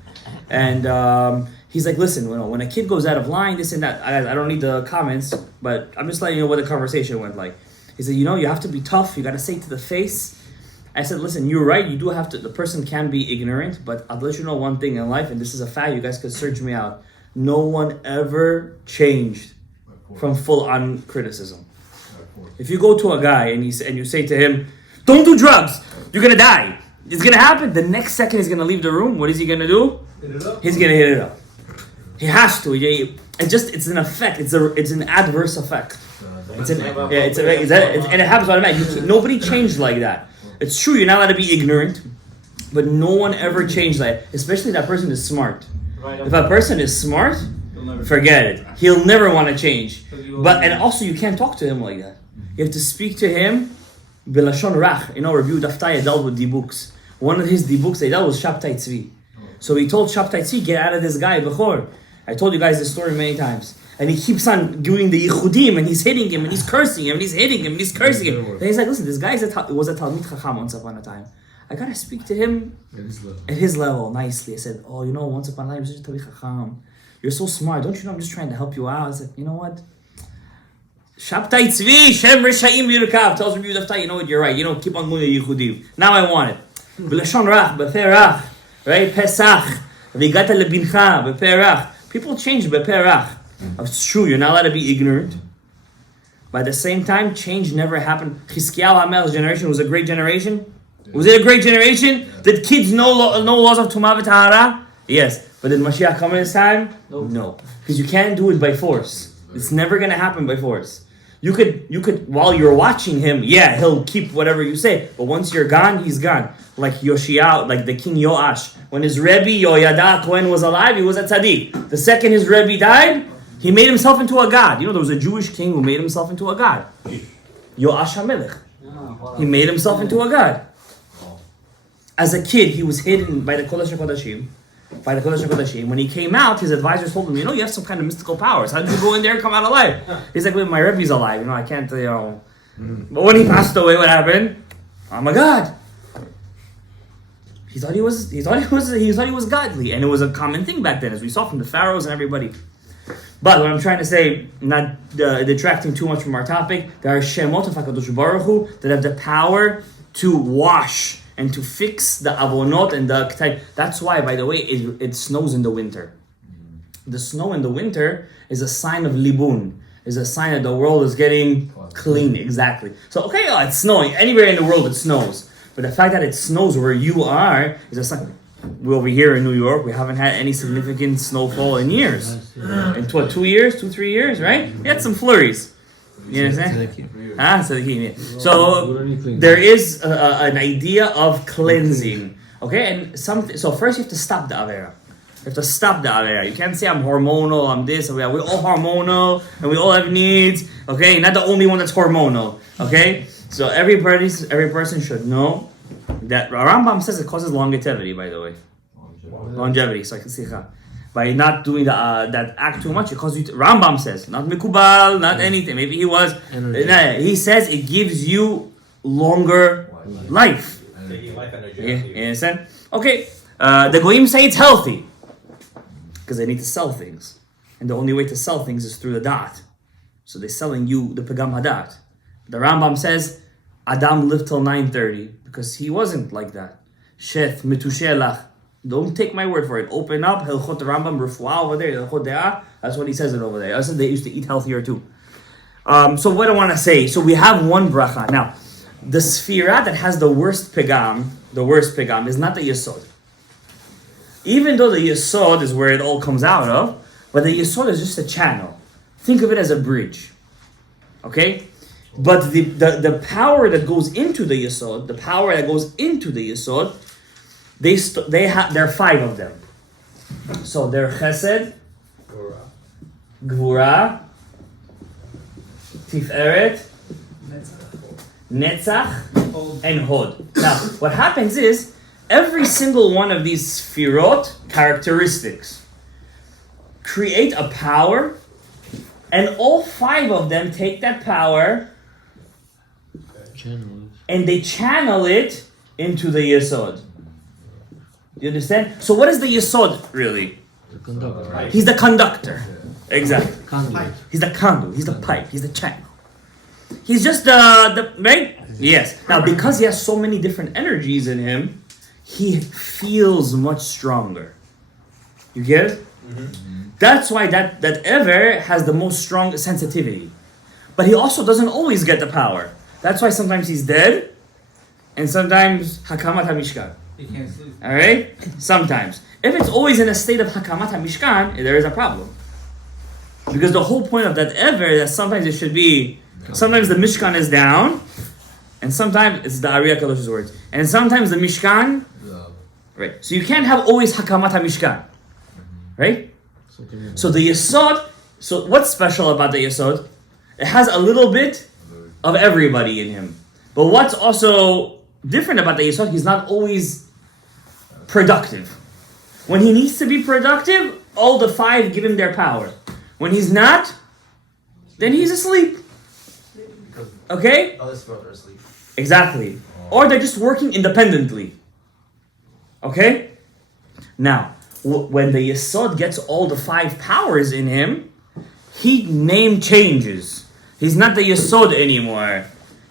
And he's like, listen, when a kid goes out of line, this and that, I don't need the comments, but I'm just letting you know what the conversation went like. He said, you have to be tough. You got to say it to the face. I said, listen, you're right. You do have to, the person can be ignorant, but I'll let you know one thing in life, and this is a fact. You guys could search me out. No one ever changed from full-on criticism. If you go to a guy and you say to him, don't do drugs, you're going to die. It's going to happen. The next second he's going to leave the room. What is he going to do? He's going to hit it up. He has to. It's an effect. It's an adverse effect. And it happens automatically. Nobody changed like that. It's true, you're not allowed to be ignorant, but no one ever changed like that. Especially that person is smart. If a person is smart, forget it. He'll never want to change. And also you can't talk to him like that. You have to speak to him Bilashon Rach. Rabbi Yehuda dealt with dibuks. One of his dibuks they dealt was Shabtai Tzvi. So he told Shabtai Tzvi, get out of this guy, Bechor. I told you guys this story many times. And he keeps on doing the yichudim, and he's hitting him, and he's cursing him, and he's hitting him, and he's cursing him. And he's like, listen, this guy was a Talmid Chacham once upon a time. I gotta speak to him at his level, nicely. I said, once upon a time, you're such a Talmid Chacham. You're so smart. Don't you know I'm just trying to help you out? I said, you know what? Shabtai Tzvi, Shem Rishayim Yirkav. Tells Rabbi Yehuda, you know what, you're right. Keep on going to yichudim. Now I want it. B'lashon Rach, b'perach, right? Pesach, v'igata lebincha, b'perach. People change b'perach. It's true, you're not allowed to be ignorant. But at the same time, change never happened. Chizkiyahu HaMelech's generation was a great generation. Was it a great generation? Did kids know laws of Tumah v'Tahara? Yes. But did Mashiach come in his time? No. Because you can't do it by force. It's never going to happen by force. You could, while you're watching him, he'll keep whatever you say. But once you're gone, he's gone. Like Yoshiao, like the king Yoash. When his Rebbe, Yoyada Cohen, was alive, he was a tzaddik. The second his Rebbe died, he made himself into a god. There was a Jewish king who made himself into a god. Yoash HaMelech. He made himself into a god. As a kid, he was hidden by the Kodesh HaKodashim. When he came out, his advisors told him, you have some kind of mystical powers. How did you go in there and come out alive? He's like, my Rebbe's alive. I can't, But when he passed away, what happened? I'm a god. He thought he was godly. And it was a common thing back then, as we saw from the pharaohs and everybody. But what I'm trying to say, not detracting too much from our topic, there are Shemot of HaKadosh Baruch Hu that have the power to wash and to fix the avonot and the type. That's why, by the way, it snows in the winter. The snow in the winter is a sign of libun. Is a sign that the world is getting clean. Exactly. So, it's snowing. Anywhere in the world it snows. But the fact that it snows where you are is a sign. We're over here in New York. We haven't had any significant snowfall in years. In 2 years, 3 years, right? We had some flurries. You understand? So there is an idea of cleansing. Okay, and so first you have to stop the avera. You have to stop the avera. You can't say I'm hormonal, I'm this, we're all hormonal, and we all have needs. Okay, you're not the only one that's hormonal. Okay, so every person should know that Rambam says it causes longevity. By the way, longevity. So I can see by not doing that act too much, it causes you to, Rambam says, not mikubal, not anything. Maybe he was. He says it gives you longer life. You understand? Okay. The goyim say it's healthy because they need to sell things, and the only way to sell things is through the dot. So they're selling you the pagam hadat. The Rambam says Adam lived till 9:30 because he wasn't like that. Sheth mitushelach. Don't take my word for it. Open up Hilchot Rambam Refuah over there. Hilchot De'ah. That's what he says it over there. I said they used to eat healthier too. So what I want to say. So we have one bracha now. The sfira that has the worst pegam is not the yesod. Even though the yesod is where it all comes out of, but the yesod is just a channel. Think of it as a bridge. Okay? But the power that goes into the Yesod, there are 5 of them. So they're Chesed, Gvura, Tiferet, Netzach, and Hod. Now, what happens is, every single one of these Sfirot characteristics create a power, and all 5 of them take that power and they channel it into the Yesod. You understand? So what is the Yesod really? The conductor. He's the conductor. Exactly. Conduit. He's the conduit, he's the pipe, he's the channel. He's just the right? Yes. Now, because he has so many different energies in him, he feels much stronger. You get it? Mm-hmm. That's why that Ever has the most strong sensitivity. But he also doesn't always get the power. That's why sometimes he's dead, and sometimes Hakamat HaMishkan. He can't sleep. Alright? Sometimes. If it's always in a state of Hakamat HaMishkan, there is a problem. Because the whole point of that Ever is that sometimes it should be, sometimes the Mishkan is down, and sometimes it's the Ariya Kadosh's words. And sometimes the Mishkan, right? So you can't have always Hakamat HaMishkan. Right? So the Yesod, so what's special about the Yesod? It has a little bit of everybody in him. But what's also different about the Yesod, he's not always productive. When he needs to be productive, all the 5 give him their power. When he's not, then he's asleep. Okay? Others are asleep. Exactly. Or they're just working independently. Okay? Now, when the Yesod gets all the 5 powers in him, he name changes. He's not the Yesod anymore.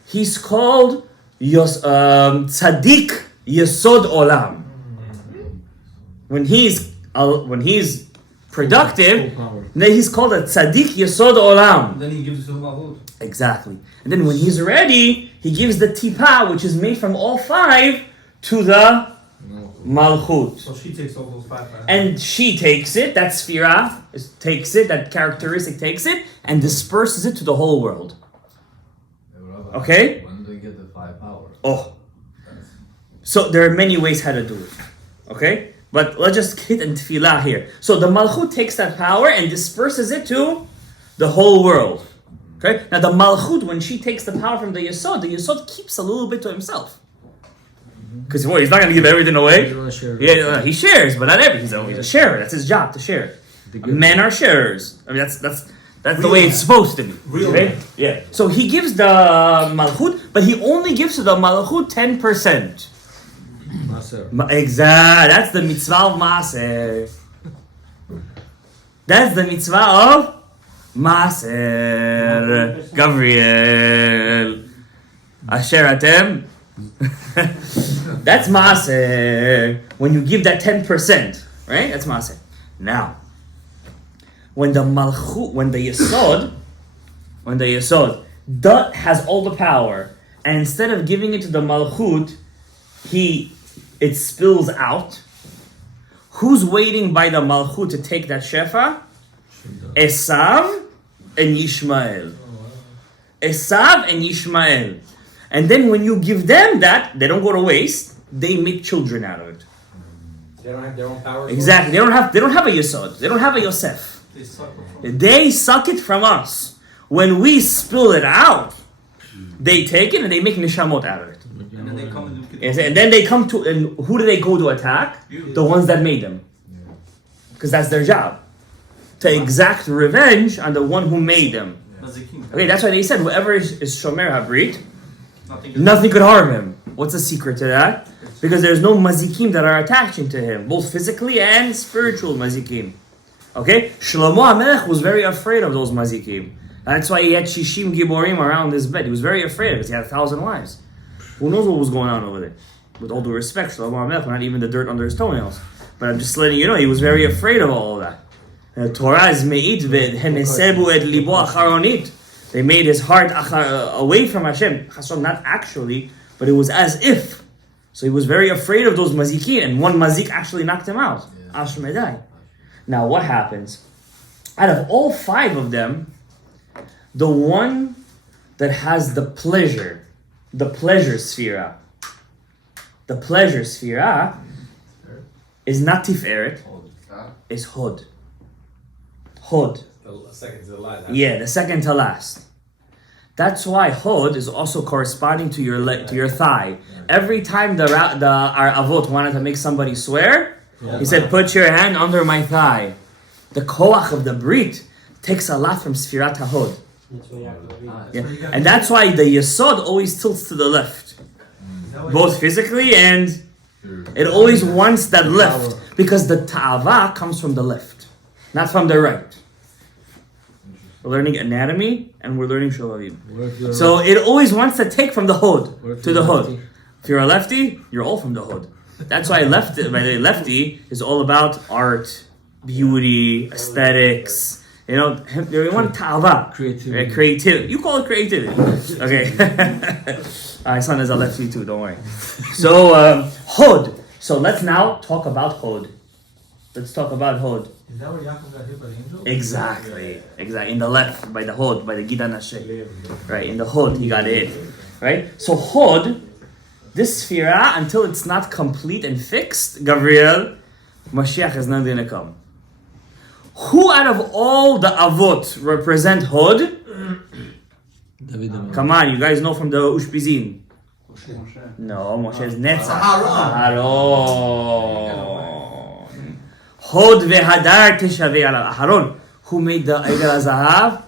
He's called Tzaddik Yesod Olam. When he's productive, then he's called a Tzaddik Yesod Olam. Then he gives it to Malchut. Exactly. And then when he's ready, he gives the Tipa, which is made from all 5, to the Malchut. So she takes all those 5 powers. And she takes it, that Sphira takes it, that characteristic takes it, and disperses it to the whole world. Okay? When do they get the 5 powers? Oh. So there are many ways how to do it. Okay? But let's just hit in Tefillah here. So the Malchut takes that power and disperses it to the whole world. Okay? Now the Malchut, when she takes the power from the Yesod keeps a little bit to himself. Because he's not going to give everything away. Yeah, he shares, but not everything. He's a sharer. That's his job, to share. Men are sharers. I mean, that's the way it's supposed to be. Okay? Yeah. So he gives the Malchut, but he only gives to the Malchut 10%. Exactly. That's the mitzvah of Maaser. That's the mitzvah of Maaser. Gabriel. Asher atem. That's Maaser. When you give that 10%, right? That's Maaser. Now, when the Malchut, when the Yesod has all the power, and instead of giving it to the Malchut, it spills out. Who's waiting by the Malchut to take that Shefa? Esav and Yishmael. Esav and Yishmael. And then when you give them that, they don't go to waste. They make children out of it. They don't have their own powers. Exactly. They don't have a Yesod. They don't have a Yosef. They suck it from us. When we spill it out, they take it and they make neshamot out of it. And then they come and do And then they come to, and who do they go to attack? The ones that made them. Because that's their job. To exact revenge on the one who made them. Okay, that's why they said whoever is Shomer Habrit, nothing could harm him. What's the secret to that? Because there's no mazikim that are attaching to him, both physically and spiritual mazikim. Okay? Shlomo HaMelech was very afraid of those mazikim. That's why he had Shishim Giborim around his bed. He was very afraid because he had 1,000 wives. Who knows what was going on over there? With all due respect, Shlomo HaMelech, not even the dirt under his toenails. But I'm just letting you know, he was very afraid of all of that. Torah is me'it v'henesebu et libo acharonit. They made his heart away from Hashem. Hashem, not actually, but it was as if. So he was very afraid of those mazikim, and one mazik actually knocked him out. Ashmedai. Now what happens? Out of all 5 of them, the one that has the pleasure sphere. The pleasure sphere is not tiferet, is hod. Hod. The second to the last. Yeah, the second to last. That's why hod is also corresponding to your thigh. Every time our avot wanted to make somebody swear, he said, "Put your hand under my thigh." The koach of the brit takes a lot from Sfirat HaHod. Yeah. And that's why the Yesod always tilts to the left. Both physically and it always wants that left. Because the ta'ava comes from the left, not from the right. We're learning anatomy and we're learning shovavim. So it always wants to take from the hod to the hod. If you're a lefty, you're all from the hod. That's why lefty is all about art, beauty, aesthetics. You know, they want ta'ava. Creativity. You call it creativity. Okay. My son is a lefty too, don't worry. So, hod. So let's now talk about hod. Let's talk about hod. Is that where Yaakov got hit by the angel? Exactly. In the left, by the hod, by the Gidan Hashem. Right, in the hod, he got hit. Right? So hod, this sphera, until it's not complete and fixed, Gabriel, Mashiach is not going to come. Who out of all the avot represent hod? Come on, you guys know from the Ushpizin. No, Moshe is Netzach. Aharon. Hod vehadar teshavei ala Aharon. Who made the Egel HaZahav?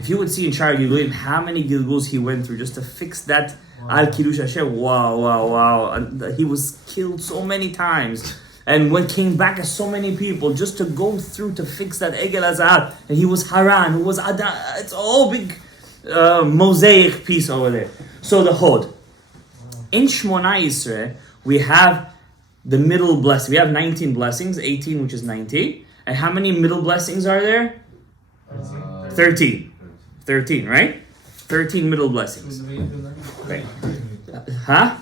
If you would see in Shar Giluim how many Gilguls he went through just to fix that Al Kiddush Hashem. Wow. And he was killed so many times. And when came back as so many people just to go through to fix that Egel HaZahav. And he was Haran, who was Adam. It's all big mosaic piece over there. So the Hod. In Shmona Yisrael, we have the middle blessing. We have 19 blessings, 18 which is 90. And how many middle blessings are there? 13. 13, right? 13 middle blessings. Right. Huh?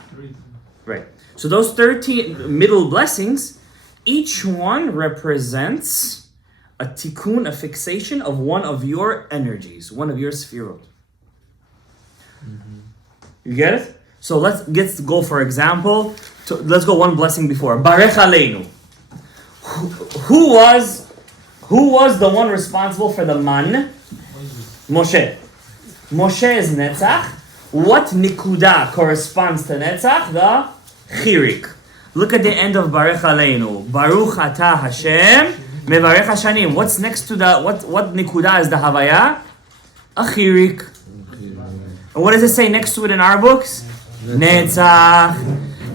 Right. So those 13 middle blessings, each one represents a tikkun, a fixation of one of your energies, one of your sefirot. You get it? So let's go, for example, let's go one blessing before. Barech Aleinu. Who was the one responsible for the man? Moshe. Moshe is Netzach. What nikuda corresponds to Netzach? The chirik. Look at the end of Barech Aleinu. Baruch Ata Hashem Mevarech Hashanim. What's next to the what nikuda is the Havaya? A chirik. And what does it say next to it in our books? Netzach.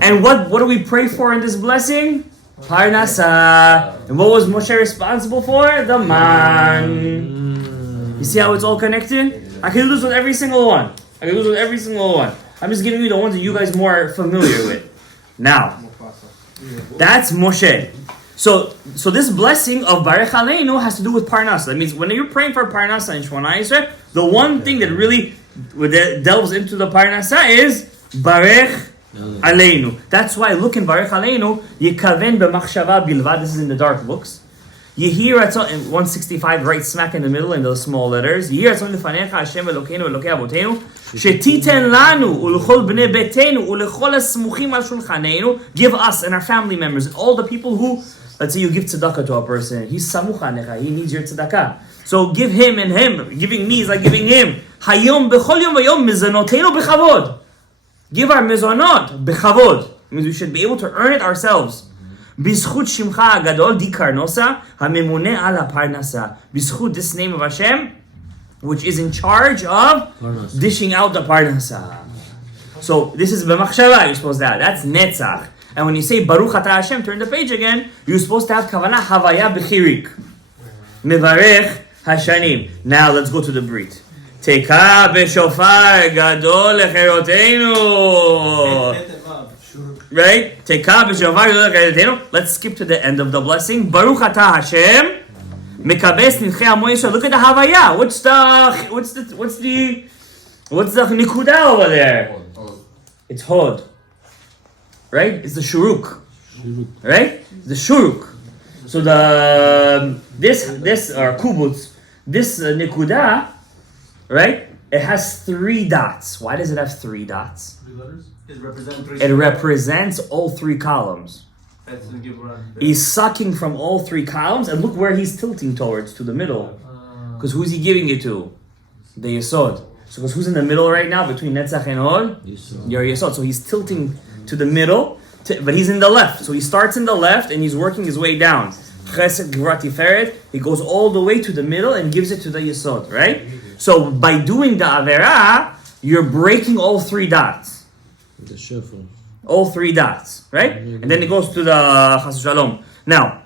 And what do we pray for in this blessing? Parnasa. And what was Moshe responsible for? The man. You see how it's all connected? I can do this with every single one. I'm just giving you the ones that you guys more familiar with. Now, that's Moshe. So this blessing of Barech Aleinu has to do with Parnasa. That means when you're praying for Parnasa in Shmona Yisrael, the one thing that really delves into the Parnasa is Barech Aleinu. That's why look in Barech Aleinu, Yekaven b'machshava bilvad. This is in the dark books. You hear in 165, right smack in the middle in those small letters. You hear lefanecha Hashem Elokeinu Elokei Avotenu shetiten lanu ulechol bnei betenu ulechol hasmuchim al shulchaneinu. Give us and our family members and all the people who, let's say you give tzedakah to a person. He's samuch anecha. He needs your tzedakah. So give him and him. Giving me is like giving him. Hayom bechol yom vayom mizanotenu bechavod. Give our mizanot bechavod. It means we should be able to earn it ourselves. B'zchut shimcha agadol di karnosa hamemune ala parnasa. B'zchut, this name of Hashem, which is in charge of dishing out the parnasa. So this is b'machshava. You're supposed to have. That's netzach. And when you say Baruch Ata Hashem, turn the page again. You're supposed to have kavanah havaya b'chirik. Mevarech hashanim. Now let's go to the brit. Teka Beshofar gadol lecheroteinu. Right? Teka Beshofar gadol lecheroteinu. Let's skip to the end of the blessing. Baruch Ata Hashem mekabes nidchei amo Yisrael. Look at the havaya. What's the nikuda over there? It's hod. Right? It's the shuruk. Right? The shuruk. So this or kubutz, this nikuda, right? It has 3 dots. Why does it have 3 dots? 3 letters? It represents all 3 columns. That's the Gibran. He's sucking from all 3 columns, and look where he's tilting towards, to the middle. Because who's he giving it to? The Yesod. So because who's in the middle right now between Netzach and Or? Your Yesod. So he's tilting to the middle, but he's in the left. So he starts in the left and he's working his way down. Chesed, Gvura, Tiferet. He goes all the way to the middle and gives it to the Yesod, right? So by doing the Averah, you're breaking all 3 dots. The shuffle. All 3 dots, right? And then it goes to the Chas Shalom. Now,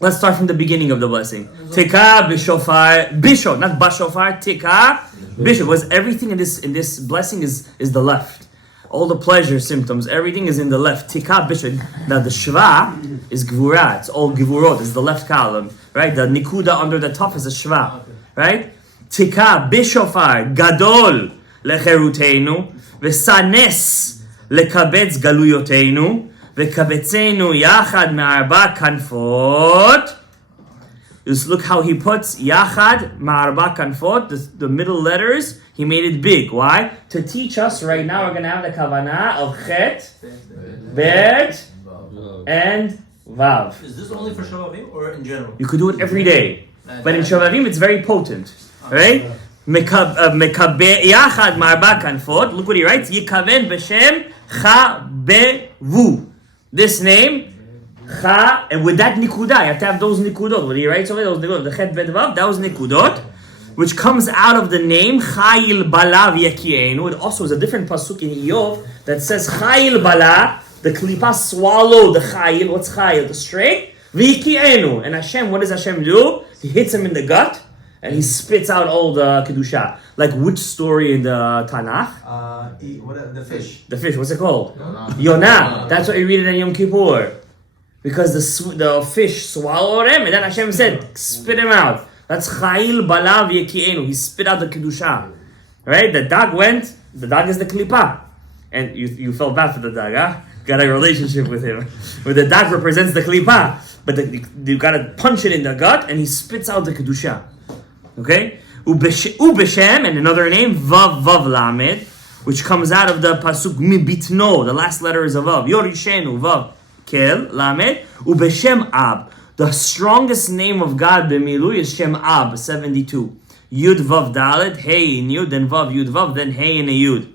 let's start from the beginning of the blessing. Teka, Beshofar, Bishop, not Beshofar, Teka, Bishop. Was everything in this blessing is the left. All the pleasure symptoms, everything is in the left. Teka, Bishop. Now the Shva is Gvura. It's all Gvurot. It's the left column, right? The Nikuda under the top is a Shva, right? Teka, Beshofar, Gadol, Lecherutenu, Vesanes, לקבץ גלויותינו, וקבצנו יחד מארבע כנפות. Just look how he puts יחד מארבע כנפות, the middle letters, he made it big. Why? To teach us right now, we're going to have the kavanah of chet, bet, and vav. Is this only for Shavavim or in general? You could do it every day. But in Shavavim, it's very potent. Right? יחד מארבע כנפות, look what he writes, יכוון בשם חבבו. This name, Cha, and with that nikuda, you have to have those nikudot. What he writes over there, those the chet bet vav, that was nikudot, which comes out of the name Chayil Bala v'yakienu. It also is a different pasuk in Iyov that says Chayil Bala, the klipa swallowed the Chayil. What's Chayil? The straight. V'yakienu. And Hashem, what does Hashem do? He hits him in the gut and he spits out all the kedusha. Like which story in the Tanakh? The fish. The fish. What's it called? Yonah. That's what you read it in Yom Kippur. Because the fish swallowed him, and then Hashem said, spit him out. That's Chayil Bala v'yakienu. He spit out the kedusha. Right? The dog is the klipa. And you felt bad for the dog, huh? Got a relationship with him. Where the dog represents the klipa. But you gotta punch it in the gut, and he spits out the kedusha. Okay? Ubeshem, and another name, Vav Lamed, which comes out of the pasuk Mibitno, the last letter is of Vav. Yorishenu, Vav. Kel, Lamed, Ubeshem Ab. The strongest name of God, B'milu, is Shem Ab, 72. Yud Vav Dalet, Hey in Yud, then Vav Yud Vav, then Hey in a Yud.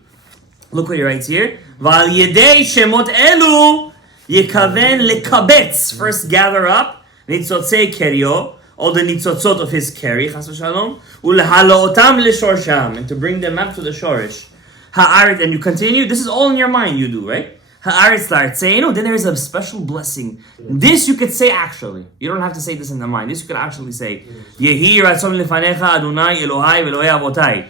Look what he writes here. Val Yedei Shemot Elu, Yekaven Lekabetz. First gather up, Nitzotzei Kerio, all the Nitzotzot of his Keri, Chas v'Shalom, Ulehalotam Leshorsham, and to bring them up to the Shorish. Ha'aret, and you continue, this is all in your mind, you do, right? Ha'aretz la'artzeinu, then there is a special blessing. This you could say actually. You don't have to say this in the mind. This you could actually say. Yehi ratzon lefanecha Adonai Elohai ve'Elohei avotai.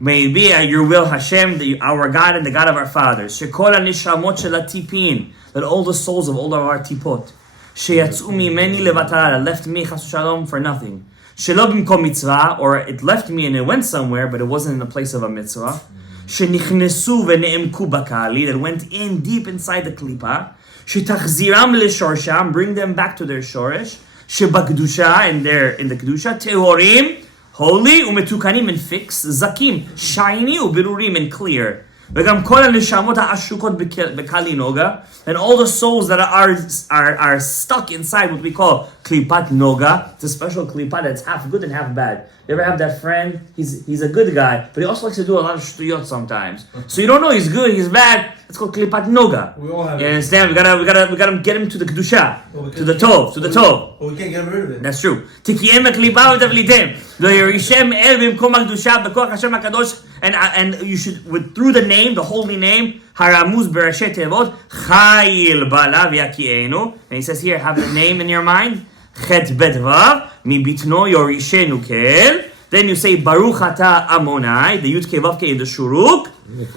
May it be your will, Hashem, our God and the God of our fathers. Shekol ha'nishamot shel ha'tipin, that all the souls of all of our tipot, sheyatzu mimeni levatara, left me chas shalom for nothing. Shelo b'mkom mitzvah, or it left me and it went somewhere, but it wasn't in the place of a mitzvah. Shenichnesu vene'emku bakali, that went in deep inside the klipa. Shetachziram leshorsham, bring them back to their shoresh. Shebakdusha, and they're in the kedusha. Tehorim, holy, umetukanim, and fixed. Zakim, shiny, ubirurim, and clear. V'gam kol haneshamot ha'ashukot bekali noga, and all the souls that are stuck inside what we call klipat noga. It's a special klipa that's half good and half bad. You ever have that friend? He's a good guy, but he also likes to do a lot of shtuyot sometimes. So you don't know he's good, he's bad. It's called klipat noga. We all have You it. understand? We gotta get him to the kedusha, to the tov, to the tov. But we can't get rid of it. That's true. Tikiyem eklipa v'tavlitem. V'yerishem el b'mkom ha'kedusha b'koach Hashem hakadosh. And you should, through the name, the holy name, Haramuz Berashet Tevot, Chayil Bala v'yakienu. And he says here, have the name in your mind. Chet Bet Vav, Mibitno Yorishenu Kel. Then you say Baruch Ata Amonai, the Yud Kei Vav Kei, the Shuruk.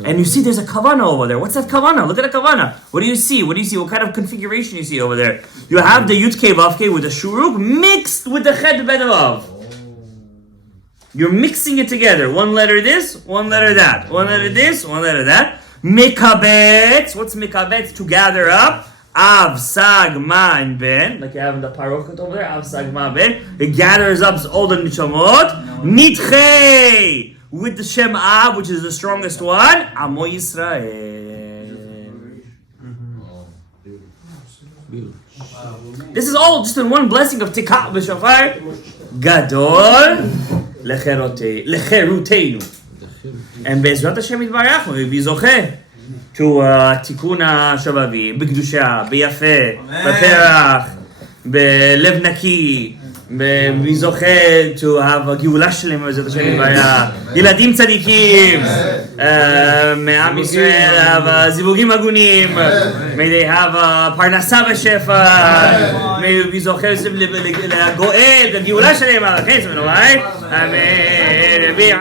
And you see there's a kavana over there. What's that kavana? Look at the kavana. What do you see? What kind of configuration you see over there? You have the Yud Kei Vav Kei with the Shuruk mixed with the Chet Bet Vav. You're mixing it together. One letter this, one letter that. One letter this, one letter that. Mikabetz. What's mikabetz? To gather up. Av, Sag, Ma, and Ben. Like you have in the parochet over there. Av, Sag, Ma, Ben. It gathers up all the nishamot. Nitchei. with the Shem Ab, which is the strongest one, Amo Yisrael. This is all just in one blessing of Teka Beshofar. Gadol lecheruteinu. And Be'ezrat Hashem Yitbarach, we will be zocheh to Tikkun HaShovavi, בקדושה, ביפה, בפרח, בלב נקי, we zocheh to have a גאולה שלמה, Be'ezrat Hashem Yitbarach, ילדים צדיקים, מעם ישראל have זיווגים הגונים, may they have פרנסה בשפע, may we be זוכר לגואל, לגאולה שלמה, אמן.